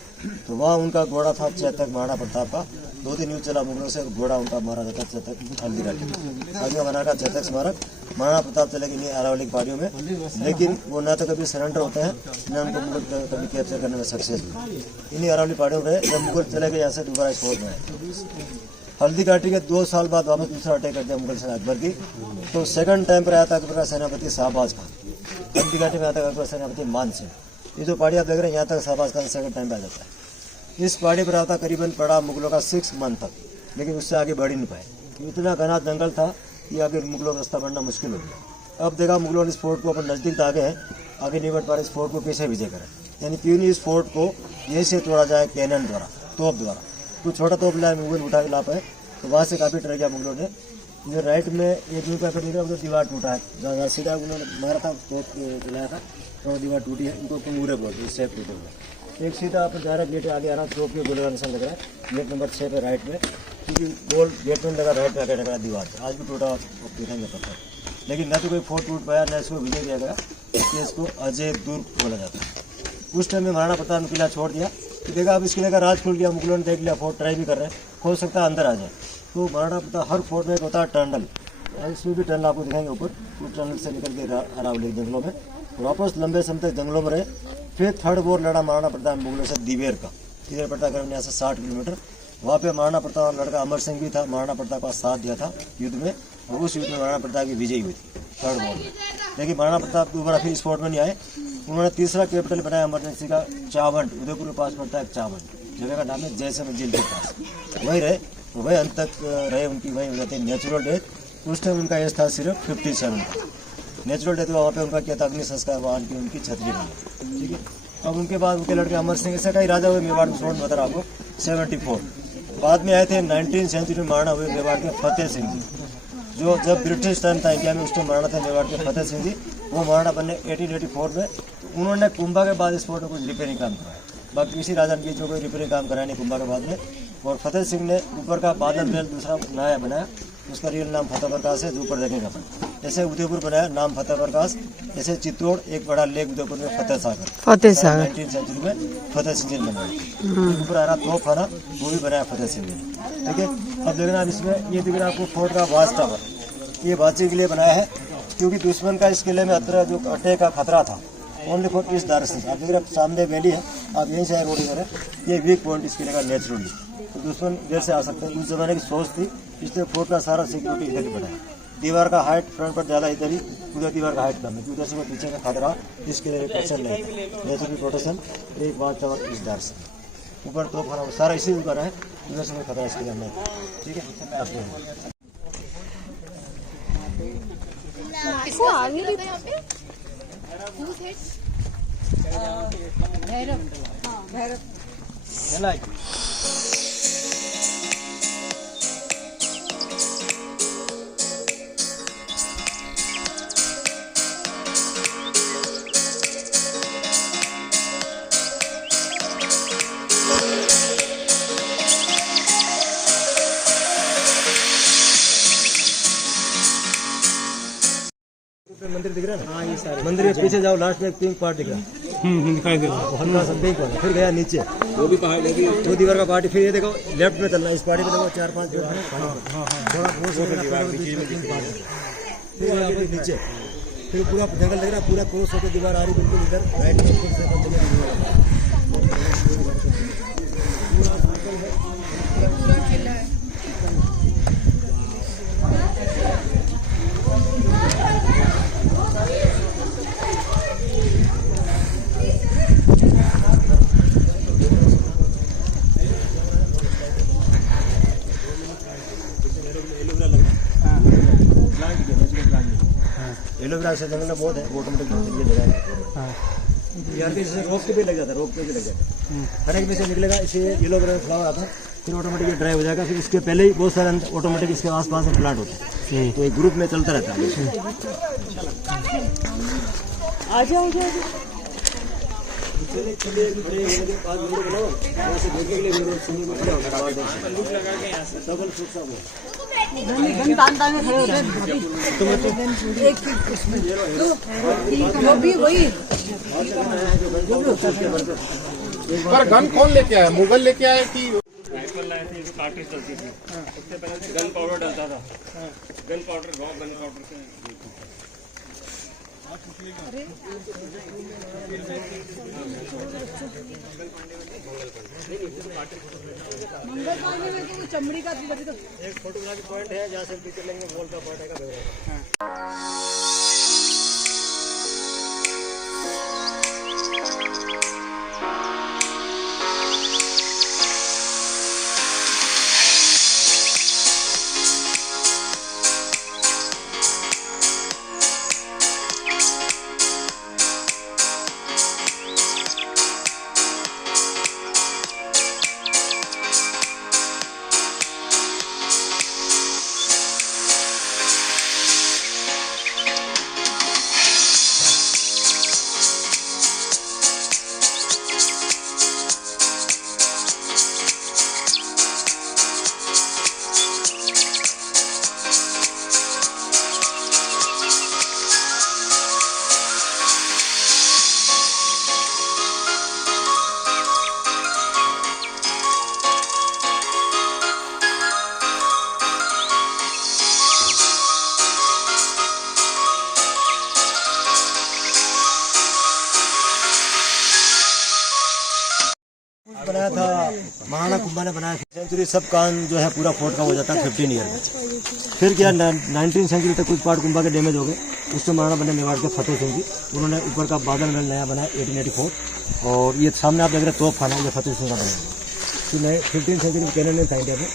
तो वहाँ उनका घोड़ा था चेतक महाराणा प्रताप का। 2-3 युद्ध चला मुगलों से, घोड़ा उनका मारा जाता चेतक हल्दी घाटी। आगे बना का चेतक स्मारक। महाराणा प्रताप चले गए अरावली पहाड़ियों में, लेकिन वो ना तो कभी सरेंडर होते हैं, ना उनको मुगल कभी कैप्चर करने में सक्सेस हुए। इन्हीं अरावली पहाड़ियों में जब मुगल चले गए यहाँ से दोबारा इस फोर्ट में आए। हल्दी घाटी के 2 साल बाद वापस दूसरा अटैक कर दिया मुगल सेना अकबर की। तो सेकंड टाइम पर आया था अकबर का सेनापति शाहबाज खान। हल्दी घाटी में आता है अकबर सेनापति मान सिंह। ये जो पहाड़ी आप देख रहे हैं, यहाँ तक शाहबाज खान सेकंड टाइम पर आ जाता है। इस पहाड़ी पर आता करीबन पड़ा मुगलों का 6 मंथ तक, लेकिन उससे आगे बढ़ ही नहीं पाए। इतना घना जंगल था कि आगे मुगलों का रास्ता बढ़ना मुश्किल हो गया। अब देखा मुगलों ने इस फोर्ट को अपन नज़दीक आगे हैं, आगे नहीं बढ़ पा रहे, इस फोर्ट को कैसे विजय करें। यानी क्यों नहीं इस फोर्ट को यहीं से तोड़ा जाए कैनन द्वारा, तोप द्वारा। कुछ छोटा तोप लाए मुगल उठा के ला पाए, तो वहाँ से काफ़ी ट्राई किया मुगलों ने। जो राइट में एक न्यू पेपर निकला, उधर दीवार टूटा है, जहाँ सीधा उन्होंने मारा था, तोप चलाया था, तो दीवार टूटी है। इनको कंगूरे बोलते हैं, शेप टूटे हुए। एक सीधा आप जा रहे गेट आगे आ रहा, तोप के गोले का निशान लग रहा है गेट नंबर 6 पे राइट में, क्योंकि गोल गेट में लगा, राइट में आकर लगा दीवार। आज भी टूटा पीटेंगे पत्थर, लेकिन न तो कोई फोर्ट टूट पाया, न इसको विजय किया गया। इसलिए इसको अजय दुर्ग बोला जाता है। उस टाइम में महाराणा प्रताप ने किला छोड़ दिया कि देखा अब इस किले का राज खुल गया, मुगलों ने देख लिया, फोर्ट ट्राई भी कर रहे हैं, हो सकता है अंदर आ जाए। तो महाराणा प्रताप हर फोर्ट में एक होता है टनल, इसमें भी टनल आपको दिखाएंगे ऊपर। उस टनल से निकल के अरावली जंगलों में वापस लंबे समय तक जंगलों में रहे। फिर थर्ड वॉर लड़ा महाराणा प्रताप मुगलों से दिवेर का, इधर पड़ता करीब यहाँ से 60 किलोमीटर। वहाँ पे महाराणा प्रताप लड़का अमर सिंह भी था, महाराणा प्रताप का साथ दिया था युद्ध में, और उस युद्ध में महाराणा प्रताप की विजयी हुई थी थर्ड वॉर में। लेकिन महाराणा प्रताप दोबारा फिर इस फोर्ट में नहीं आए। उन्होंने तीसरा कैपिटल बनाया इमरजेंसी का, चावंड, उदयपुर के पास पड़ता है चावंड। जगह का नाम है जैसे मंजिल के पास, वही रहे, वही अंत तक रहे। उनकी वही हो जाती है नेचुरल डेथ। उस टाइम उनका एज था सिर्फ 57 का। नेचुरल डेथ वहाँ पे उनका किया था, अग्नि संस्कार वहाँ की उनकी छतरी बनी। ठीक है। अब उनके बाद उनके लड़के अमर सिंह, ऐसे कई राजा हुए मेवाड़ में, सोन बता रहा आपको 74। बाद में आए थे 19th सेंचुरी में महाराणा हुए मेवाड़ के फतेह सिंह जी, जो जब ब्रिटिश टाइम था इंडिया में, उस टाइम महाराणा थे मेवाड़ के फतेह सिंह जी। वो महाराणा बने 1884 में। उन्होंने कुंभा के बाद इस फोर्ट में कुछ रिपेयरिंग काम कराया, बाकी किसी राजा ने बीच में कोई रिपेयरिंग काम कराया नहीं कुंभा के बाद में। और फतेह सिंह ने ऊपर का बादल महल दूसरा नया बनाया, उसका रियल नाम फतेह प्रकाश है, जो ऊपर देखेंगे अपन। जैसे उदयपुर बनाया नाम फतेह प्रकाश, जैसे चित्तौड़ एक बड़ा लेक उदयपुर में फतेह सागर 19th सेंचुरी में फतेह सिंह जी ने बनाया। ऊपर आ रहा तोपखाना, वो भी बनाया फतेह सिंह जी ने। ठीक है। अब देखना इसमें ये दिख रहा है आपको फोर्ट का वाच टावर, ये बातचीत के लिए बनाया है, क्योंकि दुश्मन का इस किले में अतरा जो अटैक का खतरा था ओनली फॉर इस डायरेक्शन से। आप देख रहे हैं सामने वैली है, आप यहीं से रोड इधर है, ये वीक पॉइंट इस किले का नेचुरली, तो दुश्मन इधर से आ सकते हैं। उस जमाने की सोच थी, इसलिए फोर्ट का सारा सिक्योरिटी इधर ही बनाया। दीवार का हाइट फ्रंट पर ज़्यादा इधर ही, उधर दीवार का हाइट कम है, उधर से पीछे का खतरा इसके लिए प्रोटेक्शन नहीं है, नेचुरली प्रोटेक्शन। एक बात टावर इस डायरेक्शन ऊपर तो खाना सारा इसी ऊपर है, उधर से खतरा इसके लिए नहीं। ठीक है। इसको आगे भी भैरव मंदिर दिख रहा है ना? हाँ, ये सारे मंदिर के पीछे जाओ, लास्ट में एक पिंक पार्ट दिख रहा है, दिखाई दे रहा है, हल्का सा पिंक वाला। फिर गया नीचे, वो भी पहाड़ लगी, वो दीवार का पार्टी। फिर ये देखो लेफ्ट में चलना, इस पार्टी पे देखो 4-5 पेड़ है, थोड़ा क्रोस होकर दीवार बीच में पिंक पार्ट। फिर नीचे, फिर पूरा जंगल दिख रहा है, पूरा क्रोस होकर दीवार आ रही बिल्कुल इधर राइट में। एलोवेरा से जंगल में बहुत है, वो ऑटोमेटिक ये जगह है यार के जैसे रोक पे लग जाता है, रोक पे भी लग जाता है, हर एक में से निकलेगा। इसे येलो फ्लावर आता है, फिर ऑटोमेटिक ये ड्राई हो जाएगा। फिर इसके पहले ही बहुत सारे ऑटोमेटिक इसके आसपास में प्लांट होते हैं, तो एक ग्रुप में चलता रहता है। आ जाओ पर गन कौन लेके आया? मुगल लेके आया कि राइफल लाए थे, कार्टिज चलती थी। उससे पहले गन पाउडर डलता था, gun powder, raw gun powder से। मंगल पांडे में तो चमड़ी का एक फोटोग्राफी पॉइंट है जहाँ से पिक्चर लेंगे, वॉल का पॉइंट है। बनाया था महाराणा कुंभा ने बनाया सेंचुरी, सब काम जो है पूरा फोर्ट का हो जाता है 15 ईयर में। फिर क्या 19 सेंचुरी तक कुछ पार्ट कुंभा के डैमेज हो गए। उसमें महाराणा बने मेवाड़ के फतेह सिंह जी, उन्होंने ऊपर का बादल महल नया बनाया 1884। और ये सामने आप देख रहे तोप खाना, ये फतेह सिंह का बनाया। फिर नए 15 सेंचुरी में कैनन था इंडिया में,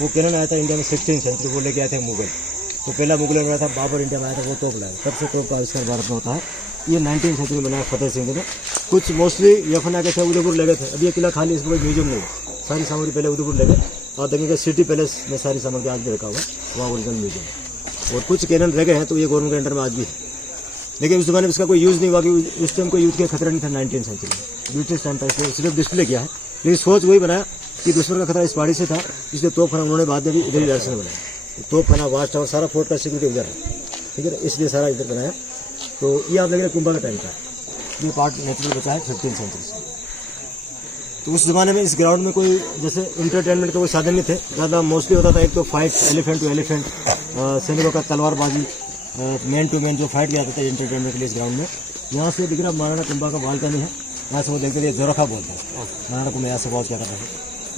वो कैनन आया था इंडिया में 16 सेंचुरी, वो लेके आए थे मुगल। तो पहला मुगल बनाया था बाबर, इंडिया में आया था, वो तोप लाया। तब से तोप का आविष्कार भारत में होता है। ये 19 सेंचुरी में बनाया फतेह सिंह ने। कुछ मोस्टली यफन आके थे उदयपुर ले गए थे। अभी ये किला खाली, इसमें कोई म्यूजियम नहीं है। सारी सामग्री पहले उदयपुर ले गए, और देखेंगे सिटी पैलेस में सारी सामग्री आज भी रखा हुआ है, वहाँ ओरिजिनल म्यूजियम। और कुछ कैनन रह गए हैं, तो ये गवर्नमेंट के अंडर में आज भी है। लेकिन उस जमाने में इसका कोई यूज़ नहीं हुआ, कि उस टाइम कोई यूथ के खतरा नहीं था 19 सेंचुरी में। ब्रिटिश टाइम था, इसलिए सिर्फ डिस्प्ले किया है। लेकिन सोच वही बनाया कि दुश्मन का खतरा इस पहाड़ी से था, इसलिए तोप खाना उन्होंने बाद में भी इधर ही डायरेक्शन बनाया। तोप खाना, वाच टावर, सारा फोर्ट का सिक्योरिटी उधर है, ठीक है, इसलिए सारा इधर बनाया। तो ये आप देख रहे कुंभा का टाइम था। ये पार्ट नेचुरल बचा है 15 सेंचुरी से। तो उस जमाने में इस ग्राउंड में कोई जैसे इंटरटेनमेंट का कोई साधन नहीं थे ज़्यादा। मोस्टली होता था एक तो फाइट, एलिफेंट टू एलिफेंट, सैनिकों का तलवारबाजी, मैन टू मैन जो फाइट किया जाता था इंटरटेनमेंट के लिए इस ग्राउंड में। यहाँ से दिख रहा महाराणा कुंभा का बालकनी है, यहाँ से वो देखते थे जोरखा बोलते हैं। महाराणा कुंभा यहाँ से बहुत क्या करता है।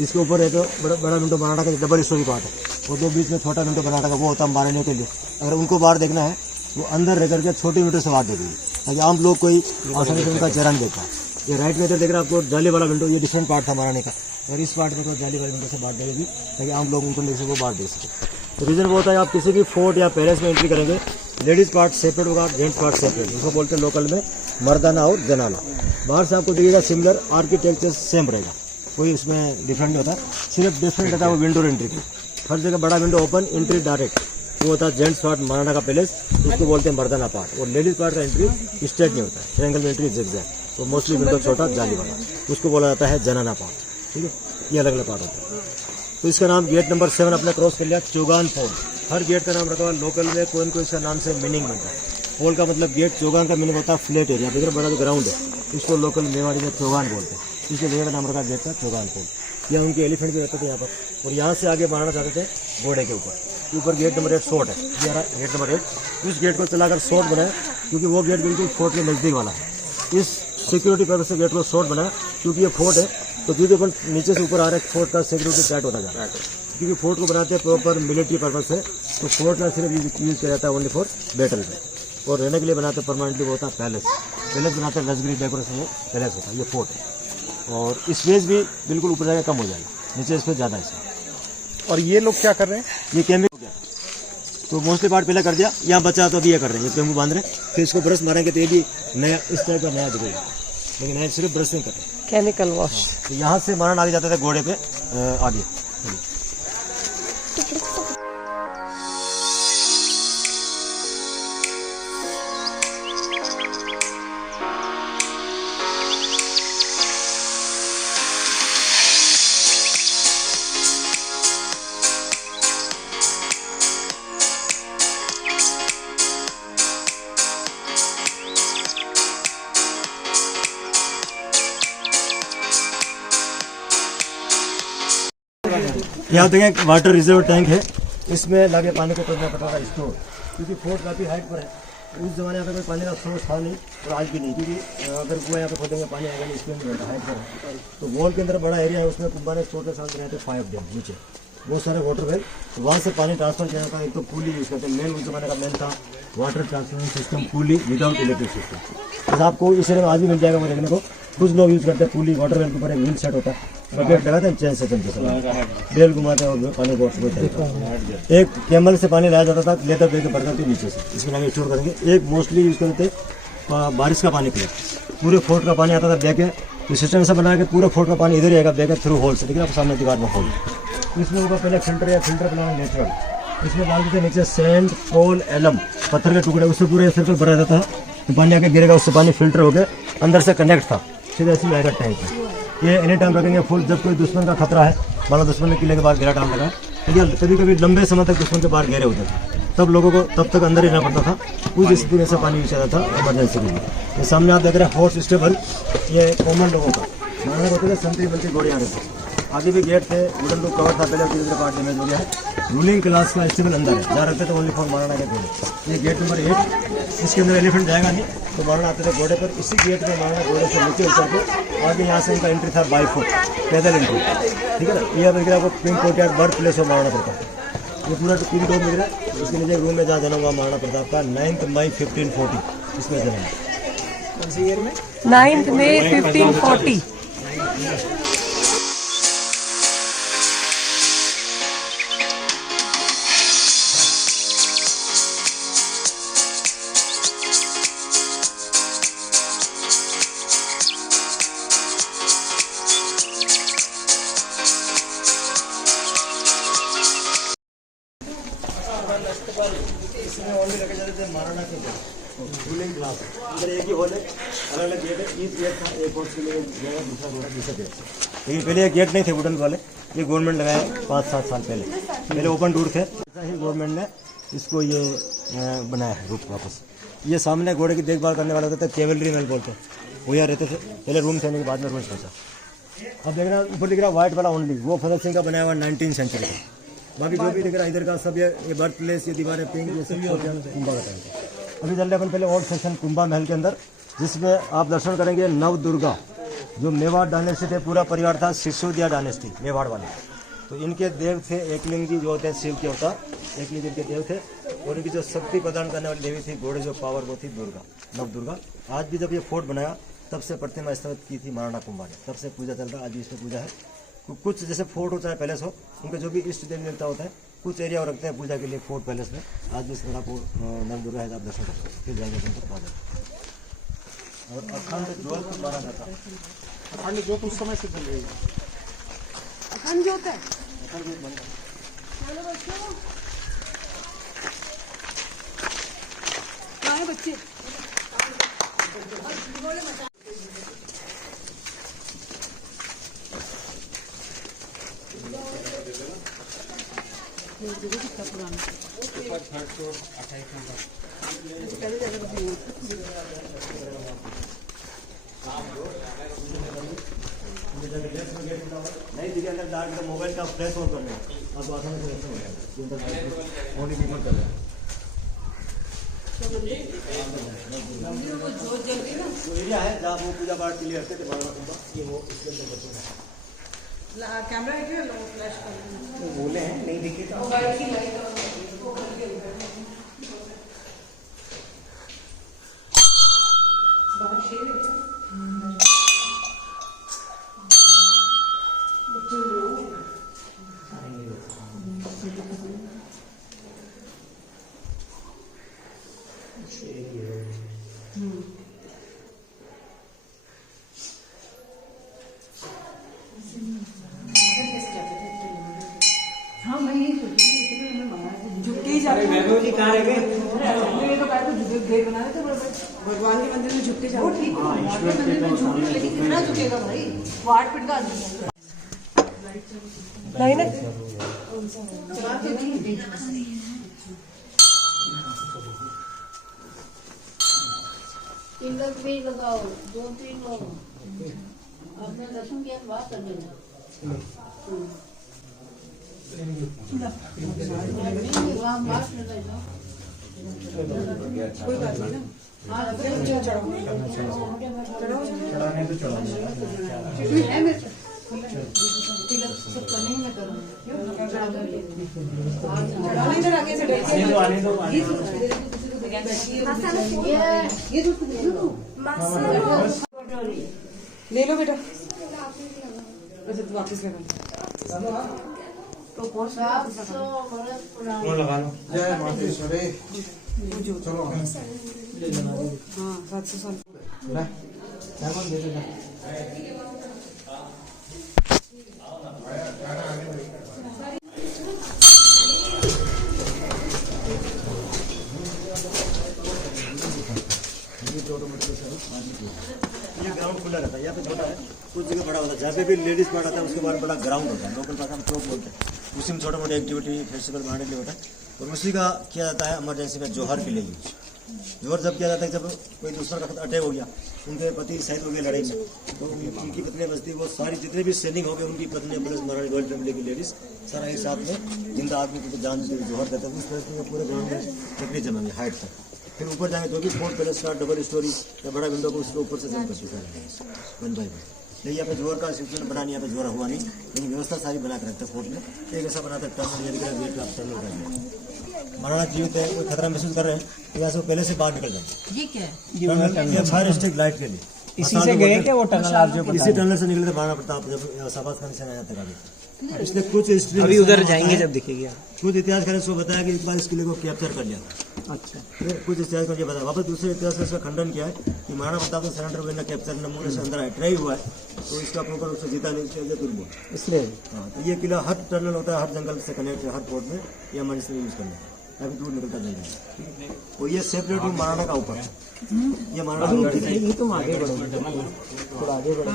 इसके ऊपर एक बड़ा विंडो महाराणा का डबल स्टोरी पार्ट है, और जो बीच में छोटा विंडो महाराणा का वो होता है मारने के लिए। अगर उनको बाहर देखना है वो अंदर रह करके छोटी विंडो से बाहर देखेंगे, ताकि आम लोग कोई आसानी से उनका चेहरा नहीं देखा। ये राइट में इधर देख रहे हैं आपको जाली वाला विंडो, ये डिफरेंट पार्ट था महाराणे का, और इस पार्ट में तो जाली वाले विंडो से बाहर देगी, ताकि आम लोग उनको देख सके, वो बाहर देख सके। तो रीज़न वो होता है आप किसी भी फोर्ट या पैलेस में एंट्री करेंगे, लेडीज़ पार्ट सेपरेट होगा, जेंट्स पार्ट सेपरेट, उसको बोलते हैं लोकल में मर्दाना और जनाना। बाहर से आपको दिखेगा सिमिलर, आर्किटेक्चर सेम रहेगा, कोई उसमें डिफरेंट नहीं होता। सिर्फ डिफरेंट रहता है वो विंडो एंट्री की। हर जगह बड़ा विंडो ओपन, एंट्री डायरेक्ट, वो होता है जेंट्स पार्ट महाराणा का पैलेस, उसको बोलते हैं मर्दाना पार्ट। और लेडीज पार्ट का एंट्री स्ट्रेट नहीं होता है, ट्रायंगल में एंट्री जिगजैग, तो मोस्टली विंडो छोटा जाली वाला, उसको बोला जाता है जनाना पार्ट, ठीक है। ये अलग अलग पार्ट होता है। तो इसका नाम गेट नंबर 7 अपने क्रॉस कर लिया, चौगान पोल। हर गेट का नाम रखा हुआ, लोकल में कोई न कोई इसका नाम से मीनिंग बनता है। पोल का मतलब गेट, चौगान का मीनिंग होता है फ्लैट एरिया, इधर बड़ा जो ग्राउंड है इसको लोकल मेवाड़ी में चौगान बोलते हैं, इसलिए जगह का नाम रखा गेट का चौगान पोल। यहाँ उनके एलिफेंट भी रहते थे यहाँ पर, और यहाँ से आगे बढ़ाना चाहते थे घोड़े के ऊपर गेट नंबर 8 शॉर्ट है, ये रहा गेट नंबर 8। उस गेट को चलाकर शॉर्ट बनाया, क्योंकि वो गेट बिल्कुल फोर्ट के नज़दीक वाला है। इस सिक्योरिटी पर्पज से गेट को शॉर्ट बनाया, क्योंकि ये फोर्ट है तो क्योंकि अपन नीचे से ऊपर आ रहे हैं, फोर्ट का सिक्योरिटी टाइट होता जा रहा है, क्योंकि फोर्ट को बनाते हैं प्रॉपर मिलिट्री पर्पज से, तो फोर्ट का सिर्फ यूज किया जाता है ओनली फॉर बैटल में, और रहने के लिए बनाते हैं परमानेंटली वो होता है पैलेस बनाते हैं, लग्जरी डेकोरेशन वो पैलेस होता है, ये फोर्ट है। और स्पेस भी बिल्कुल ऊपर जाकर कम हो जाएगा, नीचे स्पेस ज़्यादा है इसमें। और ये लोग क्या कर रहे हैं? ये कैमरे हो गया तो मोस्टली पार्ट पहले कर दिया, यहाँ बचा तो अभी ये कर रहे हैं, ये पेंगू बांध रहे हैं, फिर इसको ब्रश मारेंगे तो ये भी नया इस टाइप का नया दिखेगा, लेकिन नया सिर्फ ब्रश नहीं कर रहे। Chemical wash. तो यहाँ से मारन आगे जाता था घोड़े पे आगे। यहाँ देखिए वाटर रिजर्व टैंक है, इसमें लगे पानी को करना पड़ता था स्टोर, क्योंकि फोर्ट काफ़ी हाइट पर है। उस जमाने में कोई पानी का सोर्स था नहीं और आज भी नहीं, क्योंकि अगर कुआं यहाँ पे खोदेंगे पानी आएगा नहीं, इसमें नहीं रहता, हाइट पर है। तो वॉल के अंदर बड़ा एरिया है, उसमें कुंभा ने टोटल साथ बनाए थे 5 डैम नीचे, बहुत सारे वाटर वेल, तो वहाँ से पानी ट्रांसफर किया जाता है। एक तो पुली यूज़ करते हैं, मेन उस जमाने का मेन था वाटर ट्रांसफर सिस्टम, पुली विदाउट इलेक्ट्रिक सिस्टम। बस आपको इस एरिया में आज भी मिल जाएगा वो देखने को। कुछ लोग यूज़ करते हैं पुली, वाटर वेल के ऊपर एक व्हील सेट होता है, बकेट लगाते हैं, चैन से चलते बेल घुमाते हैं और पानी बॉक्स में चलता है। एक कैमल से पानी लाया जाता था, लेकर दे के भरता थी नीचे से, इसमें आगे स्टोर करेंगे। एक मोस्टली यूज़ करते बारिश का पानी पिया, पूरे फोर्ट का पानी आता था बैग, तो सिस्टम ऐसा बना के पूरा फोर्ट का पानी इधर ही आएगा बैग थ्रू होल से, लेकिन आपको सामने दीवार में होल। इसमें ऊपर पहले फिल्टर या फिल्टर बनाना नेचुरल, इसमें डालते थे नीचे सैंड, कोल, एलम, पत्थर के टुकड़े, उससे पूरा सर्कल भरा जाता था, तो पानी आके गिरेगा, उससे पानी फिल्टर हो गया, अंदर से कनेक्ट था, सीधे ऐसे आएगा टैंक में। ये एनी टाइम रखेंगे फुल, जब कोई दुश्मन का खतरा है, मानो दुश्मन ने किले के बाहर घेरा डाल लगा, लेकिन कभी कभी लंबे समय तक दुश्मन के बाहर घेरे होते थे, तब लोगों को तब तक अंदर ही रहना पड़ता था, उस स्थिति में से पानी यूज जाता था इमरजेंसी के लिए। ये सामने आप देख रहे हैं हॉर्स स्टेबल, ये कॉमन लोगों का मारना होते थे, संतरी बल्कि घोड़े आ रहे थे, आगे भी गेट थे, वुडन लुक कवर था, पहले धीरे पार्ट डैमेज हो गया है। रूलिंग क्लास का स्टेबल अंदर है, जहाँ रखते थे ओनली फॉर महाराणा के घोड़े। ये गेट नंबर 8, इसके अंदर एलिफेंट जाएगा नहीं, तो महाराणा आते थे घोड़े पर, इसी गेट में महाराणा घोड़े से नीचे उतर के आगे यहाँ से उनका एंट्री था बाई फुट, पैदल एंट्री, ठीक है ना। ये अब आपको पिंक कोर्टयार्ड बर्थ प्लेस हो महाराणा प्रताप, ये पूरा पिंक कोर्ट मिल रहा है, इसके नीचे रूम में जहाँ जन्म हुआ महाराणा प्रताप का 9 मई 1540, इसमें जन्म है। 9 मई 1540। इसमें ओनली रखे जाते थे महाराणा के रूलिंग क्लास, अंदर एक ही हॉल है, अलग अलग गेट है, ईच गेट था एक हॉर्स के लिए जगह, दूसरा घोड़ा दूसरा गेट। लेकिन पहले ये गेट नहीं थे वुडन वाले, ये गवर्नमेंट लगाया 5-7 साल पहले ओपन डोर थे, ऐसा ही गवर्नमेंट ने इसको ये बनाया है रूप वापस। ये सामने घोड़े की देखभाल करने वाले होते थे, कैवलरी मैन बोलते हैं, वो यहाँ रहते थे, पहले रूम थे, बाद में रूम पहुँचा। अब देख रहा ऊपर दिख रहा व्हाइट वाला ओनली, वो फजल सिंह का बनाया हुआ 19वीं सेंचुरी का। बाकी जो भी दिख रहा है इधर का सब ये बर्थ प्लेस, ये दीवारें पिंक, ये सब कुंभा का टाइम। अभी चल रहे अपन पहले ओल्ड सेक्शन कुंभा महल के अंदर, जिसमें आप दर्शन करेंगे नव दुर्गा, जो मेवाड़ डायनेस्टी थे, पूरा परिवार था सिसोदिया डायनेस्टी मेवाड़ वाले, तो इनके देव थे एकलिंग जी, जो होते हैं शिव के अवतार, एकलिंग जी के देव थे, और इनकी जो शक्ति प्रदान करने वाली देवी थी, घोड़े जो पावर, वो थी दुर्गा, नव दुर्गा। आज भी जब ये फोर्ट बनाया तब से प्रतिमा स्थापित की थी महाराणा कुंभा ने, तब से पूजा चल रहा है, आज भी इसमें पूजा है। कुछ जैसे फोर्ट हो चाहे पैलेस हो, उनका जो भी इष्ट देव देवता होता है, कुछ एरिया वो रखते हैं पूजा के लिए फोर्ट पैलेस में। आज भी इस तरह को नव दुर्गा है, आप दर्शन कर सकते हैं, फिर जाएंगे दर्शन कर पाए। और अखंड ज्योत मारा जाता है, अखंड ज्योत उस समय से चल रही है, अखंड ज्योत है, अखंड ज्योत बन बच्चे। नहीं दिखे अंदर डार्क, मोबाइल का फ्लैश ऑन करना, आप आसानी से हो जाएगा। जो एरिया है जहाँ वो पूजा पाठ के लिए रखते थे बाबा कुंबा, ये वो इसके अंदर बचे हैं। कैमरा है क्या फ्लैश कर बोले हैं नहीं दिखे तो वैभव जी कहाँ रह गए? भगवान के मंदिर में झुकते जाओ। ठीक है, मंदिर में झुकने लेकिन कितना झुकेगा भाई? 8 फीट का आदमी है। नहीं ना तीन लोग भी लगाओ, 2-3 लोग अपने दर्शन किया के बाद कर देना। वहाँ बात कर देना। कोई बात नहीं ना। चढ़ाने तो चढ़ाने है मेरे सब करने में करूँगा। चढ़ाना इधर आगे से आने दो ये ले लो बेटा। अच्छा तो वापस लगा तो कौन सा 700 बरस पुराना। लगा लो। जय मातेश्वरी। चलो हाँ 700 साल। ये ग्राउंड खुला रहता है, यहाँ पे छोटा है, कुछ जगह बड़ा होता है। जहाँ पे भी लेडीज पार्ट आता है उसके बाद बड़ा ग्राउंड होता है, लोकल भाषा में चौक बोलते हैं। उसी में छोटा मोटा एक्टिविटी फेस्टिवल बनाने के लिए होता है और उसी का किया जाता है इमरजेंसी में जोहर के लिए यूज। जोहर जब किया जाता है जब कोई दूसरा का अटैक हो गया, उनके पति शहीद हो गए लड़ाई में, तो उनकी पत्नी बचती, वो सारी जितने भी सैनिक हो गए उनकी पत्नी प्लस महारानी रॉयल फैमिली की लेडीज सारा एक साथ में जिंदा आदमी को जान देते हुए जोहर देता है। उस तरह से पूरे ग्राउंड में लकड़ी जमाएंगे हाइट तक। फिर ऊपर जाएंगे जो भी फोर्ट पैलेस का डबल स्टोरी या बड़ा विंडो को उसके ऊपर से जम कर चुका है 1 बाय 1। लेकिन यहाँ पे जोर का सिस्टम बना नहीं, यहाँ पे जोर हुआ नहीं, लेकिन व्यवस्था सारी बना कर रखते हैं फोर्ट में। एक ऐसा बनाता है टर्नल, यानी कि गेट आप टर्नल करेंगे। महाराणा जीवित है, कोई खतरा महसूस कर रहे हैं तो यहाँ से वो पहले से बाहर निकल जाएंगे। ये क्या है? फायर स्ट्रीट लाइट के लिए इसी से गए क्या वो टनल आप जो इसी टनल से निकले थे महाराणा प्रताप जब शाहबाज खान से आया था गाड़ी। इसलिए कुछ हिस्ट्री अभी उधर जाएंगे जब दिखेगी। कुछ इतिहासकार इसको बताया कि एक बार इस किले को कैप्चर कर लिया था। अच्छा फिर कुछ इतिहासकार ये बताया, वापस दूसरे इतिहास में इसका खंडन किया है कि महाराणा प्रताप ने सरेंडर हुए, कैप्चर न मुंह से अंदर आया, ट्राई हुआ है तो इसका प्रॉपर रूप से जीता नहीं, इसलिए तुम इसलिए हाँ। तो ये किला हर टनल होता है, हर जंगल से कनेक्ट है, हर पोर्ट में ये हमारे से यूज करना है। अभी दूर निकलता जाएगा वो ये सेपरेट रूम महाराणा का ऊपर, ये महाराणा तुम आगे बढ़ो, थोड़ा आगे बढ़ो,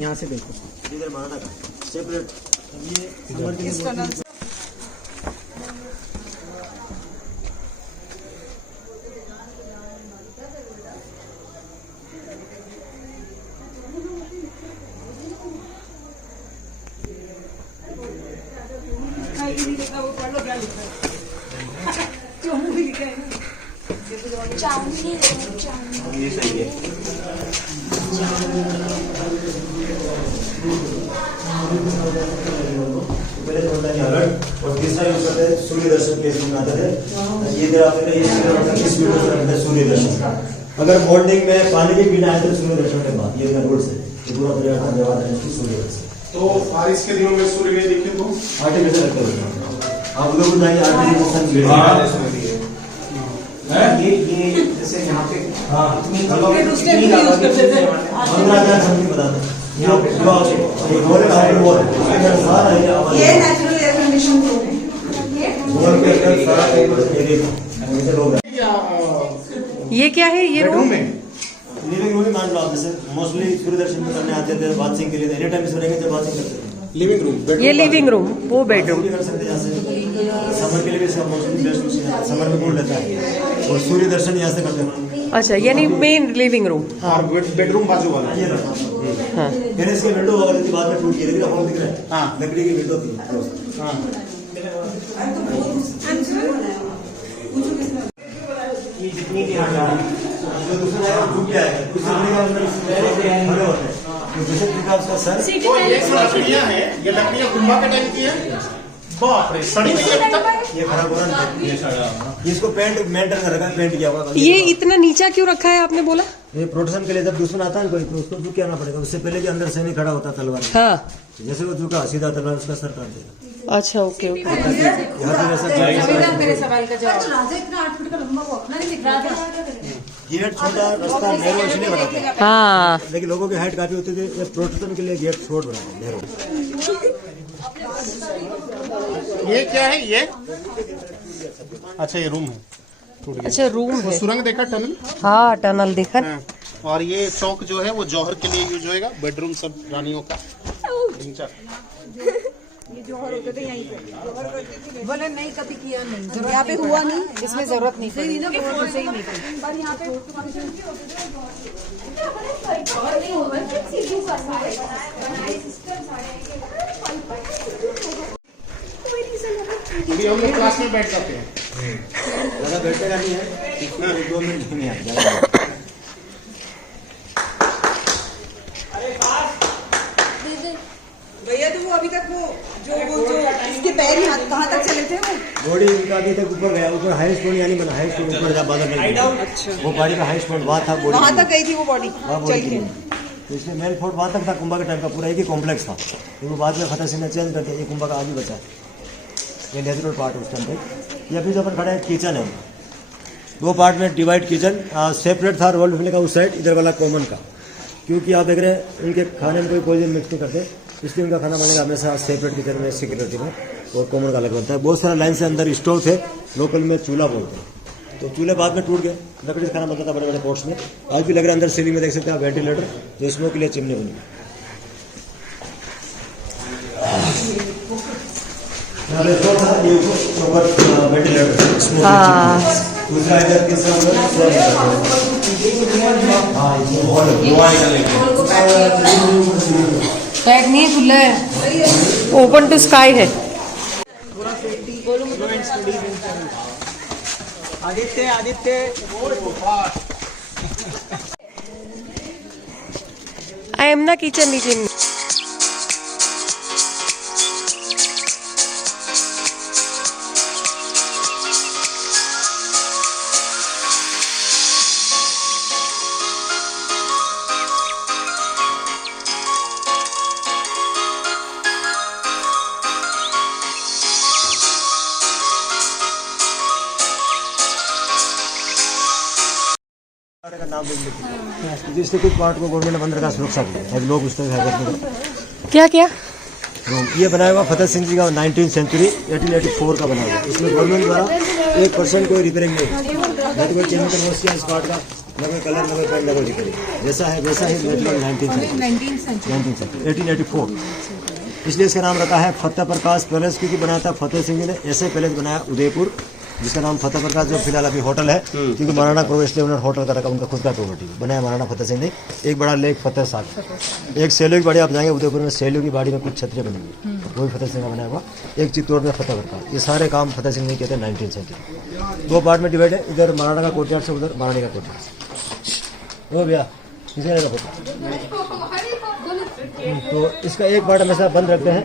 यहाँ से देखो इधर महाराणा का सेपरेट। ये समर के लिए ये सही है। और तीसरा यूज करते हैं सूर्य दर्शन के लिए आते थे। ये इधर आपने ये सूर्य दर्शन, अगर मॉर्निंग में पानी भी पीना है तो सूर्य दर्शन के बाद ये रोड से ये पूरा पर्यटन व्यवहार है कि सूर्य दर्शन। तो बारिश के दिनों में सूर्य नहीं दिखे तो आर्टिफिशियल रखते हैं आप उधर को जाइए, आर्टिफिशियल ये जैसे यहाँ पे हाँ दूसरे ये नेचुरल एयर कंडीशन ये क्या है? ये रूम में लिविंग रूम ही मान लो आप, जैसे मोस्टली सूर्य दर्शन करने आते थे वाचिंग के लिए, एनी टाइम इसमें रहेंगे जब वाचिंग करते थे। लिविंग रूम, ये लिविंग रूम, वो बेडरूम भी कर सकते हैं। जैसे समर के लिए भी इसका मोस्टली बेस्ट समर में कूल लेता है और सूर्य दर्शन यहाँ से करते हैं। अच्छा, यानी मेन लिविंग रूम। हाँ बेडरूम बाजू वाला। हाँ फिर इसके विंडो वगैरह की बाद में टूट गई, लेकिन हॉल दिख रहा है हाँ लकड़ी की विंडो थी। हाँ ये जितनी यहाँ जा रहा है, जो दूसरा है वो झुक के आएगा, उससे बनेगा अंदर खड़े होते हैं, तो जैसे दिखा उसका सर। तो ये जो लकड़ियाँ हैं, ये लकड़ियाँ कुंभा के टाइम की है। बाप रे, सड़ी नहीं है अभी तक। ये खराब हो रहा है, इसको पेंट मेंटेन कर रखा है, पेंट किया हुआ। ये इतना नीचा क्यों रखा है आपने बोला? ये प्रोटेक्शन के लिए जब दुश्मन आता है कोई तो उसको झुक आना पड़ेगा, उससे पहले कि अंदर से नहीं खड़ा होता तलवार। हाँ, जैसे वो झुका सीधा तलवार उसका सर काट देगा। अच्छा, ओके ओके। यहाँ पे वैसा मेरे सवाल का जवाब। राजा इतना 8 फुट का लंबा वो अपना नहीं दिख रहा था। गेट छोटा, रास्ता नैरो इसलिए बनाते हैं, हाँ, लेकिन लोगों की हाइट काफी होती थी, ये प्रोटेक्शन के लिए गेट छोट बनाते हैं नैरो। ये क्या है ये? अच्छा, ये रूम है। टूट गया। अच्छा, रूम वो है। सुरंग देखा, टनल? हाँ, टनल देखा। हाँ। और ये चौक जो है वो जौहर के लिए यूज होएगा, बेडरूम सब रानियों का। बोले नहीं कभी किया नहीं, यहाँ पे हुआ नहीं, इसमें जरूरत नहीं पड़ी। सही नहीं पर यहाँ पे अभी हम लोग क्लास में बैठ जाते हैं। ज़्यादा बैठेगा नहीं है, 2 मिनट में आ जाएगा। भैया तो वो अभी तक वो जो इसके पैर ही कहाँ तक चले थे वो? बॉडी उनका अभी तक ऊपर गया, ऊपर हाईएस्ट पॉइंट यानी बना, हाईएस्ट पॉइंट ऊपर जा बादल नहीं गया। वो पहाड़ी का हाईएस्ट पॉइंट वहाँ था, बॉडी वहाँ तक गई थी वो बॉडी। वहाँ बॉडी की। तो इसलिए मेन फोर्ट वहाँ तक था, कुंभा के टाइम का पूरा एक ही कॉम्प्लेक्स था, तो वो बाद में फतेह सिंह ने चेंज कर दिया, ये कुंभा का आगे बचा है, ये नेचुरल पार्ट उस टाइम पे। ये अभी जो अपन खड़े हैं किचन है, 2 पार्ट में डिवाइड किचन, सेपरेट था रोल फैमिली का उस साइड, इधर वाला कॉमन का, क्योंकि आप देख रहे हैं इनके खाने में कोई पॉइजन मिक्स नहीं करते, इसलिए उनका खाना बनेगा हमेशा सेपरेट किचन में, सिक्योरिटी में, और कॉमन का अलग बनता है। बहुत सारा लाइन से अंदर स्टोव थे, लोकल में चूल्हा बोलते हैं, तो चूल्हे बाद में टूट गए, लकड़ी से खाना बनता था बड़े बड़े पोर्ट्स में। आज भी लग रहा है अंदर सीलिंग में देख सकते हैं आप वेंटिलेटर, जो स्मोक के लिए चिमनी बनी। वेंटिलेटर दूसरा इधर पैक नहीं खुला है, ओपन टू स्काई है। आदित्य आई एम ना किचन किचन। का नाम जिससे कुछ पार्ट को गवर्नमेंट ने बंद रखा सुरक्षा के लिए, लोग उस तरह क्या क्या? ये बनाया हुआ फतेह सिंह जी का 19th सेंचुरी 1884 का बनाया हुआ। इसमें गवर्नमेंट द्वारा 1% कोई रिपेयरिंग नहीं, न तो कोई केमिकल वॉश किया इस पार्ट का, न कोई कलर, न कोई पेंट, न कोई रिपेयरिंग, जैसा है वैसा ही नेचुरल 19th सेंचुरी 1884। इसलिए इसका नाम रखा है फतेह प्रकाश पैलेस, क्योंकि बनाया था फतेह सिंह जी ने। ऐसे पैलेस बनाया उदयपुर, जिसका नाम फतेह प्रकाश, जो फिलहाल अभी होटल है, क्योंकि महाराणा प्रवेश ने उन्होंने होटल का रखा, उनका खुद का प्रॉपर्टी बनाया महाराणा फतेह सिंह ने। एक बड़ा लेक फतेह सागर, एक सैलू की बाड़ी, आप जाएंगे उदयपुर में सैलू की बाड़ी में कुछ छतरियाँ बनी हुई, वो भी फतेह सिंह का बनाया हुआ। एक चित्तौड़ में फतेह प्रकाश, ये सारे काम फतेह सिंह ने किए थे 19th सेंचुरी। 2 पार्ट में डिवाइड है, इधर महाराणा का कोर्टयार्ड से उधर महारानी का कोर्टयार्ड। वो भैया किसी ने तो इसका एक पार्ट हमेशा बंद रखते हैं।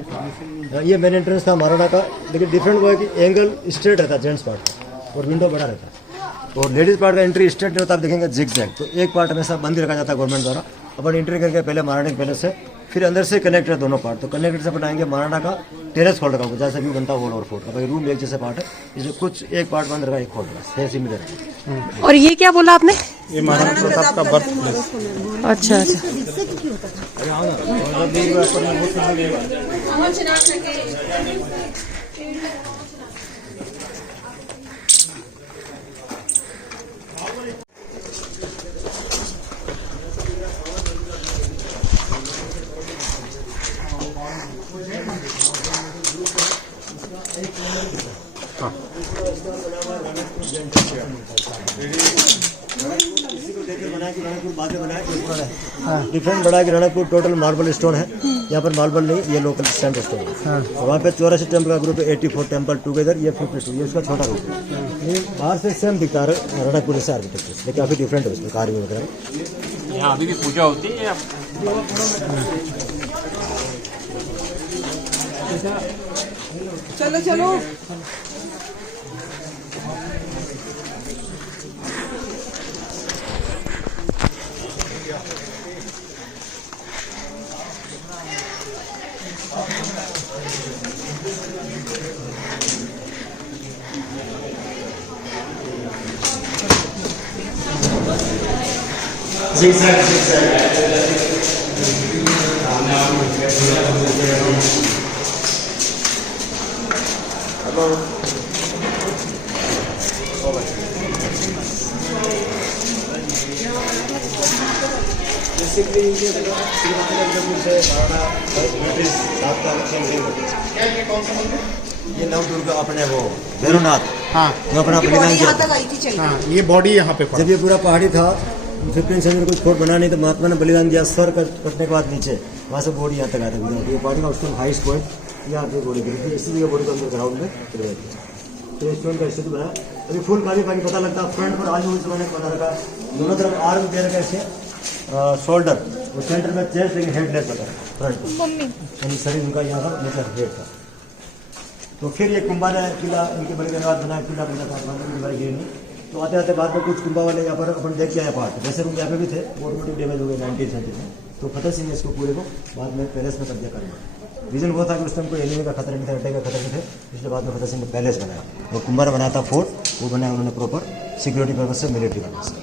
ये मेन एंट्रेंस था महाराणा का, लेकिन डिफरेंट वो है कि एंगल स्ट्रेट रहता है जेंट्स पार्ट का, और विंडो बड़ा रहता है, और लेडीज पार्ट का एंट्री स्ट्रेट नहीं होता, आप देखेंगे जिग जैग। तो एक पार्ट हमेशा बंद ही रखा जाता है गवर्नमेंट द्वारा। अपन एंट्री करके पहले महाराणा के पैलेस से, फिर अंदर से कनेक्ट है दोनों पार्ट, तो कनेक्टेड से बनाएंगे महाराणा का टेरेस हॉल रखा, जैसा भी बनता है ओवर फोर्ट का रूम, एक जैसे पार्ट है, इसमें कुछ एक पार्ट बंद रखा, एक हॉल रखा, ऐसे मिले। और ये क्या बोला आपने? ये महाराणा प्रताप का बर्थ प्लेस। अच्छा अच्छा। इसी को देखकर बनाया कि रणकपुर बाद में बनाया डिफरेंट बना कि रणकपुर टोटल मार्बल स्टोन है। यहाँ पर मार्बल नहीं, ये लोकल सैंडस्टोन है। वहाँ पे 84 टेम्पल का ग्रुप है, 84 टेम्पल टुगेदर, ये 52, ये उसका छोटा रूप है। ये बाहर से सेम दिखता है रणकपुर से आर्किटेक्चर, लेकिन काफी डिफरेंट है उसमें कार्य वगैरह। यहाँ अभी भी पूजा होती है या चलो चलो बेसिकली ये श्रीमंतपुर से ये नवदुर्ग अपने वो भैरवनाथ, हाँ जो अपना बॉडी बलिदान यहाँ किया तक आई थी चल हाँ, ये बॉडी यहाँ पे पड़ा। जब ये पूरा पहाड़ी था 15 सेंचुरी कुछ फोर्ट बना नहीं तो महात्मा ने बलिदान दिया। सर कटने के बाद नीचे वहाँ से बॉडी यहाँ तक आया था। ये पहाड़ी का उसको हाईएस्ट पॉइंट यहाँ पे बॉडी गिरी थी, इसीलिए बॉडी को अंदर ग्राउंड में गिराई थी। तो स्टोन का स्थिति बना अभी फुल पानी पता लगता है। फ्रंट पर आज उस मैंने बना रखा, दोनों तरफ आर्म दे रखा ऐसे, शोल्डर और सेंटर में चेस्ट, लेकिन हेडलेस बता फ्रंट यानी शरीर उनका यहाँ का नीचे हेड था। तो फिर ये कुंभा ने किला इनके बलिदान बाद बनाया, किला बना था दीवार गिरी नहीं। तो आते आते बाद में कुछ कुंभा वाले यहाँ पर अपन देख के आए पार्ट, वैसे रूम यहाँ पे भी थे, ऑटोमेटिक डैमेज हो गए 1930 में। तो फतेह सिंह ने इसको पूरे को बाद में पैलेस में कब्जा कर लिया। रीजन वो था कि उस टाइम कोई एनिमी का खतरा नहीं था, अटैक का खतरा नहीं थे, इसलिए बाद में फतेह सिंह ने पैलेस बनाया। और कुंभा ने बनाया था फोर्ट, वो बनाया उन्होंने प्रॉपर सिक्योरिटी पर्पज से, मिलिट्री पर्पज से।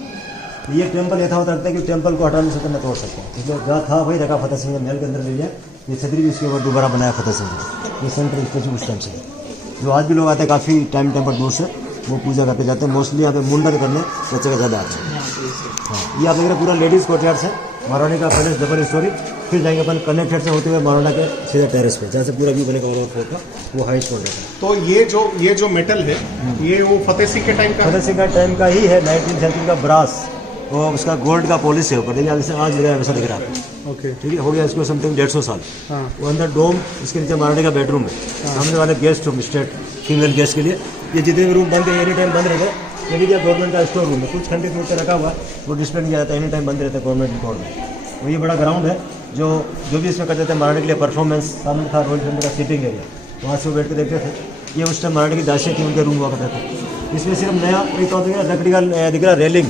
ये टेम्पल यथावत रखता है कि टेम्पल को हटाने से न तोड़ सकते हैं, इसलिए जहाँ था वही रखा फतेह सिंह ने, महल के अंदर ले लिया। ये छतरी भी इसके ऊपर दोबारा बनाया फतेह सिंह ने, ये सेंट्रल स्टेचू उस टाइम से। जो आज भी लोग आते हैं काफ़ी टाइम पर दूर से, वो पूजा करके जाते हैं। मोस्टली यहाँ पे मुंडन करने बच्चे का ज़्यादा आते हैं। हाँ, ये आप देख रहे पूरा लेडीज़ कोर्टयार्ड है, महारानी का पैलेस डबल स्टोरी। फिर जाएंगे अपन कनेक्टेड से होते हुए महाराना के सीधा टेरेस पे, जहाँ से पूरा व्यू बनेगा ओवर फोर्ट का, वो हाईएस्ट पॉइंट है। तो ये जो मेटल है, ये वो फतेह सिंह के टाइम का फतेह सिंह का टाइम का ही है, 19th सेंचुरी का ब्रास, वो उसका गोल्ड का पॉलिश है ऊपर। देखिए जैसे आज लगा वैसा दिख रहा है। ओके, ठीक है, हो गया इसको समथिंग 150 साल। हाँ। वो अंदर डोम, इसके नीचे महारानी का बेडरूम है, सामने वाले guest room, state female guest के लिए। ये जितने भी रूम बंद है एनी टाइम बंद रहते हैं। ये भी क्या गवर्नमेंट का स्टोर रूम है, कुछ खंडित रूप से रखा हुआ है, वो डिस्प्ले नहीं जाता, एनी टाइम बंद रहता है गवर्नमेंट रिकॉर्ड में। वो ये बड़ा ग्राउंड है, जो भी इसमें करते थे महारानी के लिए परफॉर्मेंस। सामने था रॉयल फैमिली का सीटिंग एरिया, वहाँ से वो बैठ के देखते थे। ये उस टाइम महारानी की दासियाँ थी, उनके रूम हुआ करते थे। इसमें सिर्फ नया एक तो लकड़ी का दिख रहा रेलिंग,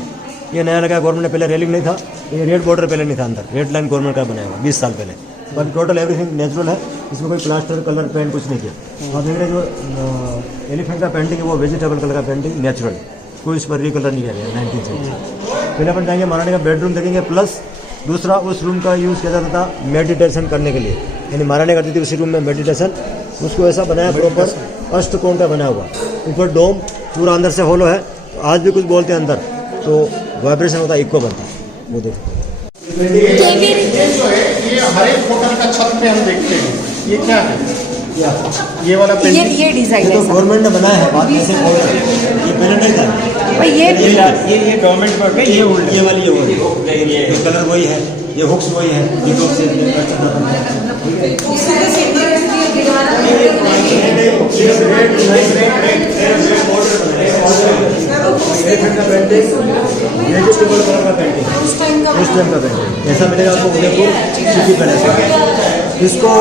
ये नया लगा गवर्नमेंट ने, पहले रेलिंग नहीं था। ये रेड बॉर्डर पहले नहीं था अंदर, रेड लाइन गवर्नमेंट का बनाया हुआ 20 साल पहले। बाकी टोटल एवरीथिंग नेचुरल है, इसमें कोई प्लास्टर कलर पेंट कुछ नहीं किया। और देख रहे जो एलिफेंट का पेंटिंग है वो वेजिटेबल कलर का पेंटिंग नेचुरल, कोई इस पर रिकलर नहीं किया गया 19th सेंचुरी। पहले अपन जाएंगे महारानी का बेडरूम देखेंगे, प्लस दूसरा उस रूम का यूज़ किया जाता था मेडिटेशन करने के लिए, यानी महारानी करती थी उसी रूम में मेडिटेशन। उसको ऐसा बनाया प्रॉपर अष्टकोण का बना हुआ, ऊपर डोम, पूरा अंदर से होलो है। आज भी कुछ बोलते हैं अंदर तो वाइब्रेशन होता है, इको बनता है। वो देखो ये जो है, ये हर एक होटल का छत पे हम देखते हैं। ये क्या है? ये वाला पेंटिंग ये डिजाइन ये तो गवर्नमेंट ने बनाया है, बात ऐसे बोल रहे हैं, ये पहले नहीं था। ये ये गवर्नमेंट वर्क है, ये उल्टी ये वाली ये कलर वही है, ये हुक्स वही है, ये लोग से वेजिटेबल कलर का पेंटिंग, उस टाइम का पेंटिंग ऐसा मिलेगा आपको उदयपुर सिटी पैलेस। इसको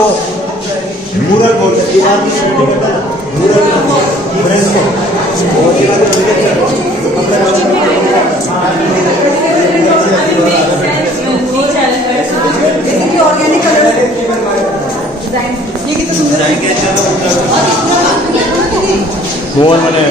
मूरल बोलते हैं, दीवार की पेंटिंग करता है mural fresco. Organic colour design, ये कितना सुंदर है। गोल बने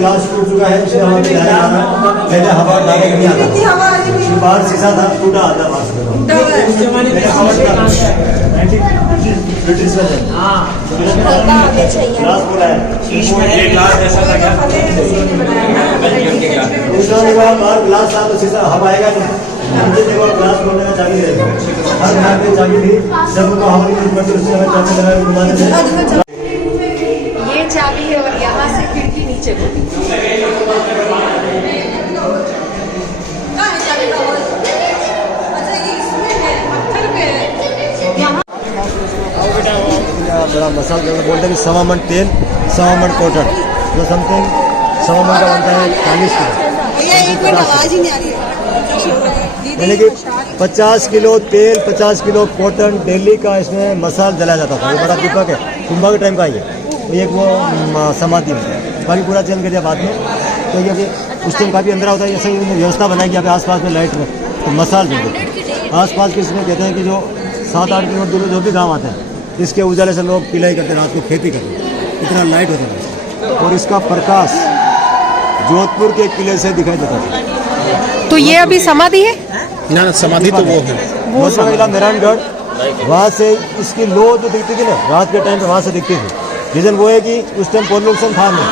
ग्लास टूट चुका है, इसलिए हवा में लाया जा रहा है। पहले हवा डायरेक्ट नहीं आता कितनी हवा आ रही थी? बाहर शीशा था, टूटा आता बाहर से टूटा हुआ है। पहले हवा डाला 1950 में ग्लास बोला है ये ग्लास ऐसा था क्या? दूसरा जगह बाहर ग्लास था तो शीशा हवा आएगा नहीं, अंदर जगह ग्लास खोलने का चाबी रहेगा, हर घर में चाबी थी, सबको हवा की जरूरत पड़ती है, उससे हमें चाबी लगा के घुमाते थे। ये चाबी है और यहाँ से खिड़की नीचे होती बड़ा मसाला जो बोलते हैं कि 1.25 मन तेल, 1.25 मन कॉटन, जो समथिंग 1.25 मन का बनता है 40 किलो। ये एक मिनट आवाज ही नहीं आ रही है। यानी कि 50 किलो तेल, 50 किलो कॉटन डेली का इसमें मसाला जलाया जाता था। ये बड़ा दीपक है, कुंभा के टाइम का ही है। एक वो समाधि में बाकी पूरा चेंज कर दिया बाद में। तो ये उस टाइम काफ़ी अंदर होता है, ऐसे ही व्यवस्था बनाई कि आस पास में लाइट में तो मसाल जलते आस पास के। इसमें कहते हैं कि जो 7-8 किलोमीटर दूर जो भी गाँव आते हैं, इसके उजाले से लोग पिलाई करते, रात को खेती करते, इतना लाइट होता है। और इसका प्रकाश जोधपुर के किले से दिखाई देता है। तो ये अभी समाधि है? ना समाधि तो वो है, वो मेहरानगढ़, वहाँ से इसकी लो जो दिखती थी ना रात के टाइम पे, वहाँ से दिखती थी। रीजन वो है कि उस टाइम पॉल्यूशन था नहीं,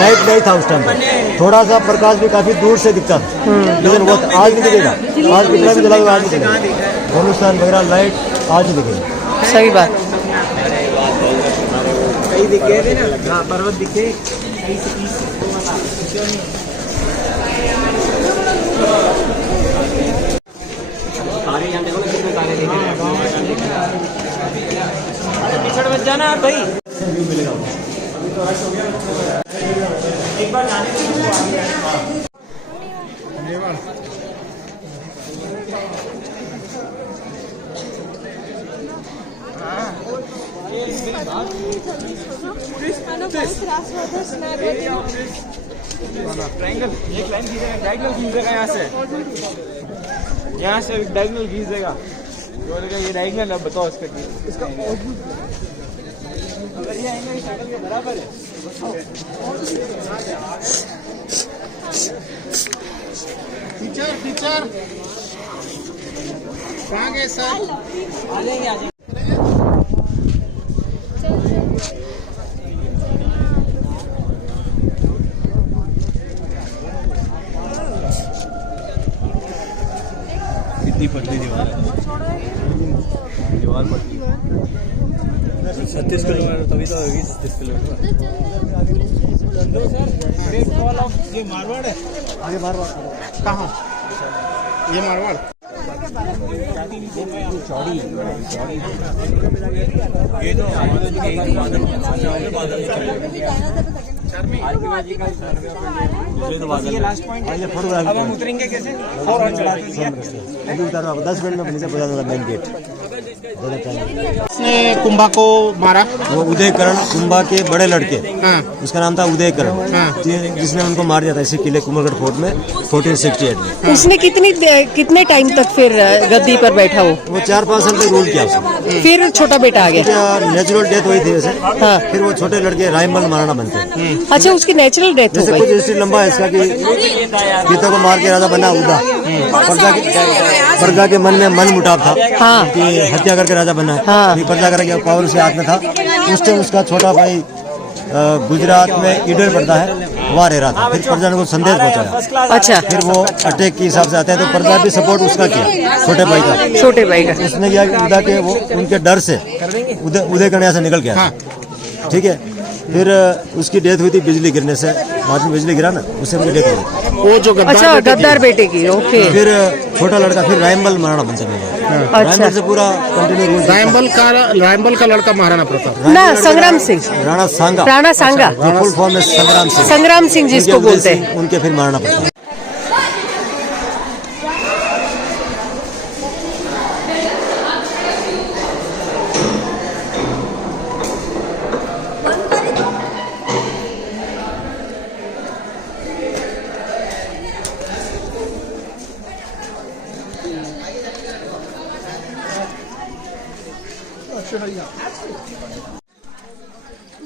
लाइट नहीं था उस टाइम पे, थोड़ा सा प्रकाश भी काफी दूर से दिखता था। रीजन वो आज नहीं दिखेगा, आज कितना भी जला हुआ आज नहीं दिखेगा, पॉल्यूशन वगैरह लाइट आज नहीं दिखेगी। सही बात। कहीं दिखे थे ना, हाँ पर्वत दिखे। तारे यहाँ देखो ना, कितने तारे दिखे। पिछड़ मत जाना आप भाई। एक बार जाने ट्रायंगल, एक लाइन खींचेगा, डायगोनल खींचेगा यहाँ से डायगोनल खींचेगा, बोलेगा ये डायगोनल। अब बताओ इसका अगर ये एंगल शक्ल के बराबर है। टीचर कहाँ गए सर? आ जाएंगे, आ जाएंगे। कितनी पतली दीवार है, दीवार पतली 36 किलोमीटर, तभी तो होगी 36 किलोमीटर। ये मारवाड़ है? आगे मारवाड़ कहाँ? ये मारवाड़ चौड़ी ये तो लास्ट पॉइंट है। अब हम उतरेंगे कैसे? 10 मिनट में नीचे पहुंचा था मेन गेट। उसने कुंभा को मारा, वो उदयकरण कुंभा के बड़े लड़के, हाँ। उसका नाम था उदयकरण, हाँ। जिसने उनको मार दिया था इसी किले कुंभलगढ़ फोर्ट में 1468 में। उसने कितने टाइम तक फिर गद्दी पर बैठा वो 4-5 साल तक रूल किया उसने। फिर छोटा बेटा आ गया। नेचुरल डेथ हुई थी वैसे। हाँ। फिर वो छोटे लड़के रायमल महाराणा बनते हैं। अच्छा, उसकी नेचुरल डेथ हो जैसे गई। कुछ हिस्ट्री लंबा है इसका कि गीता को मार के राजा बना उदा, प्रजा के मन में मन मुटाव था, हाँ। कि हत्या करके राजा बना, हाँ। प्रजा करके पावर उसके हाथ में था। उस टाइम उसका छोटा भाई गुजरात में ईडर पड़ता है, वहाँ रह रहा था। फिर प्रजा ने को संदेश पहुंचाया। अच्छा, फिर वो अटैक के हिसाब से आते हैं, तो प्रजा भी सपोर्ट उसका किया, छोटे भाई का। छोटे भाई का उसने किया कि उदा के वो उनके डर से उदय करने से निकल गया। ठीक है, फिर उसकी डेथ हुई थी बिजली गिरने से, बाद में बिजली गिरा ना, उससे उनकी डेथ हुई। वो जो अच्छा, गद्दार बेटे की। ओके। फिर छोटा लड़का फिर रायमल महाराणा बन सकेगा। रायमल से पूरा कंटिन्यू रूल। रायमल का लड़का महाराणा प्रताप ना, संग्राम सिंह, राणा सांगा, राणा सांगा, जो फुल फॉर्म में संग्राम सिंह जिसको बोलते हैं। उनके फिर महाराणा प्रताप।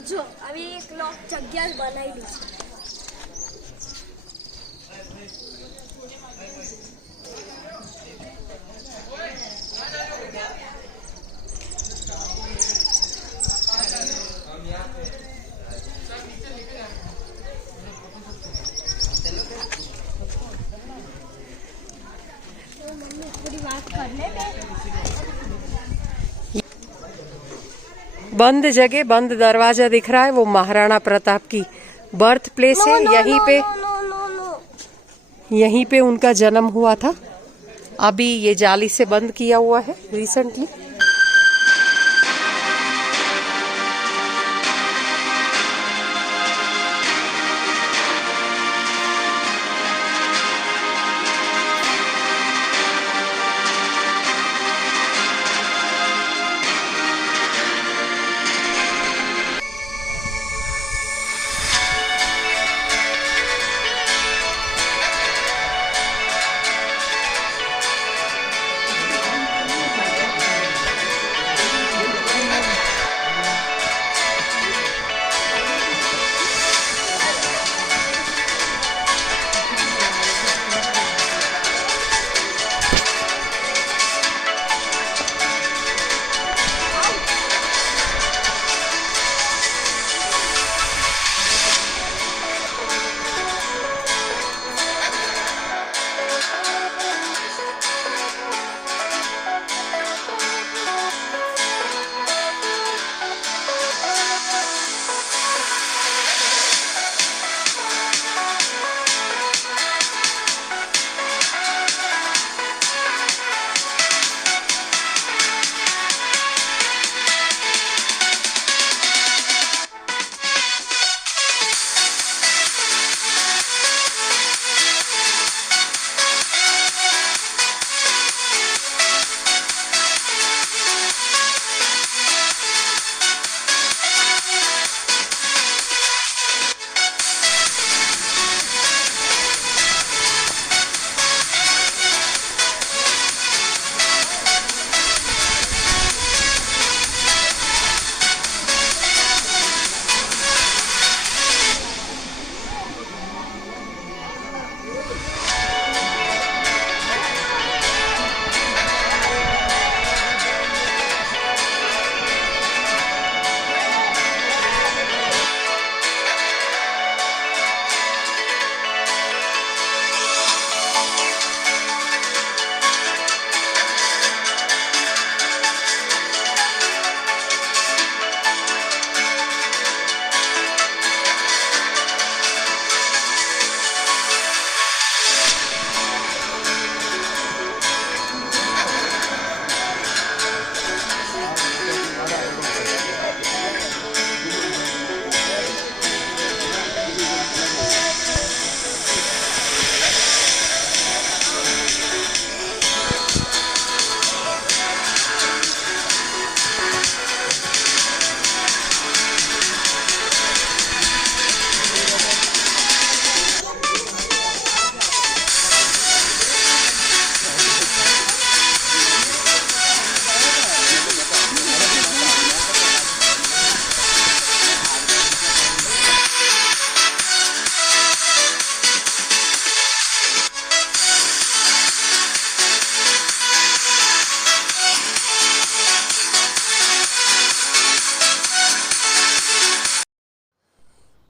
જો આવી એક લોક જગ્યા બનાવેલી છે बंद जगह, बंद दरवाजा दिख रहा है, वो महाराणा प्रताप की बर्थ प्लेस है। यहीं पे उनका जन्म हुआ था। अभी ये जाली से बंद किया हुआ है रिसेंटली।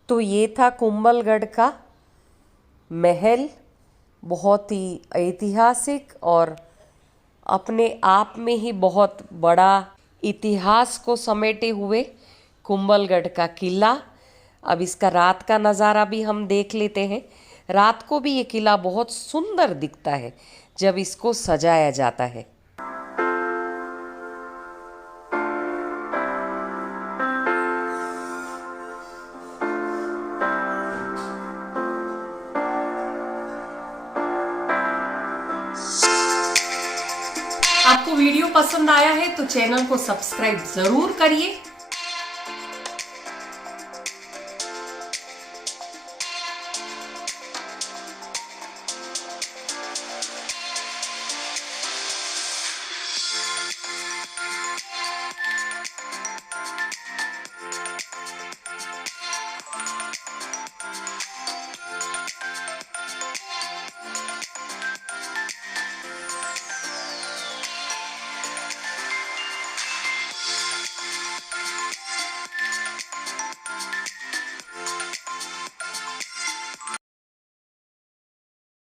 तो ये था कुंभलगढ़ का महल, बहुत ही ऐतिहासिक और अपने आप में ही बहुत बड़ा इतिहास को समेटे हुए कुंभलगढ़ का किला। अब इसका रात का नज़ारा भी हम देख लेते हैं। रात को भी ये किला बहुत सुंदर दिखता है जब इसको सजाया जाता है। आपको वीडियो पसंद आया है तो चैनल को सब्सक्राइब जरूर करिए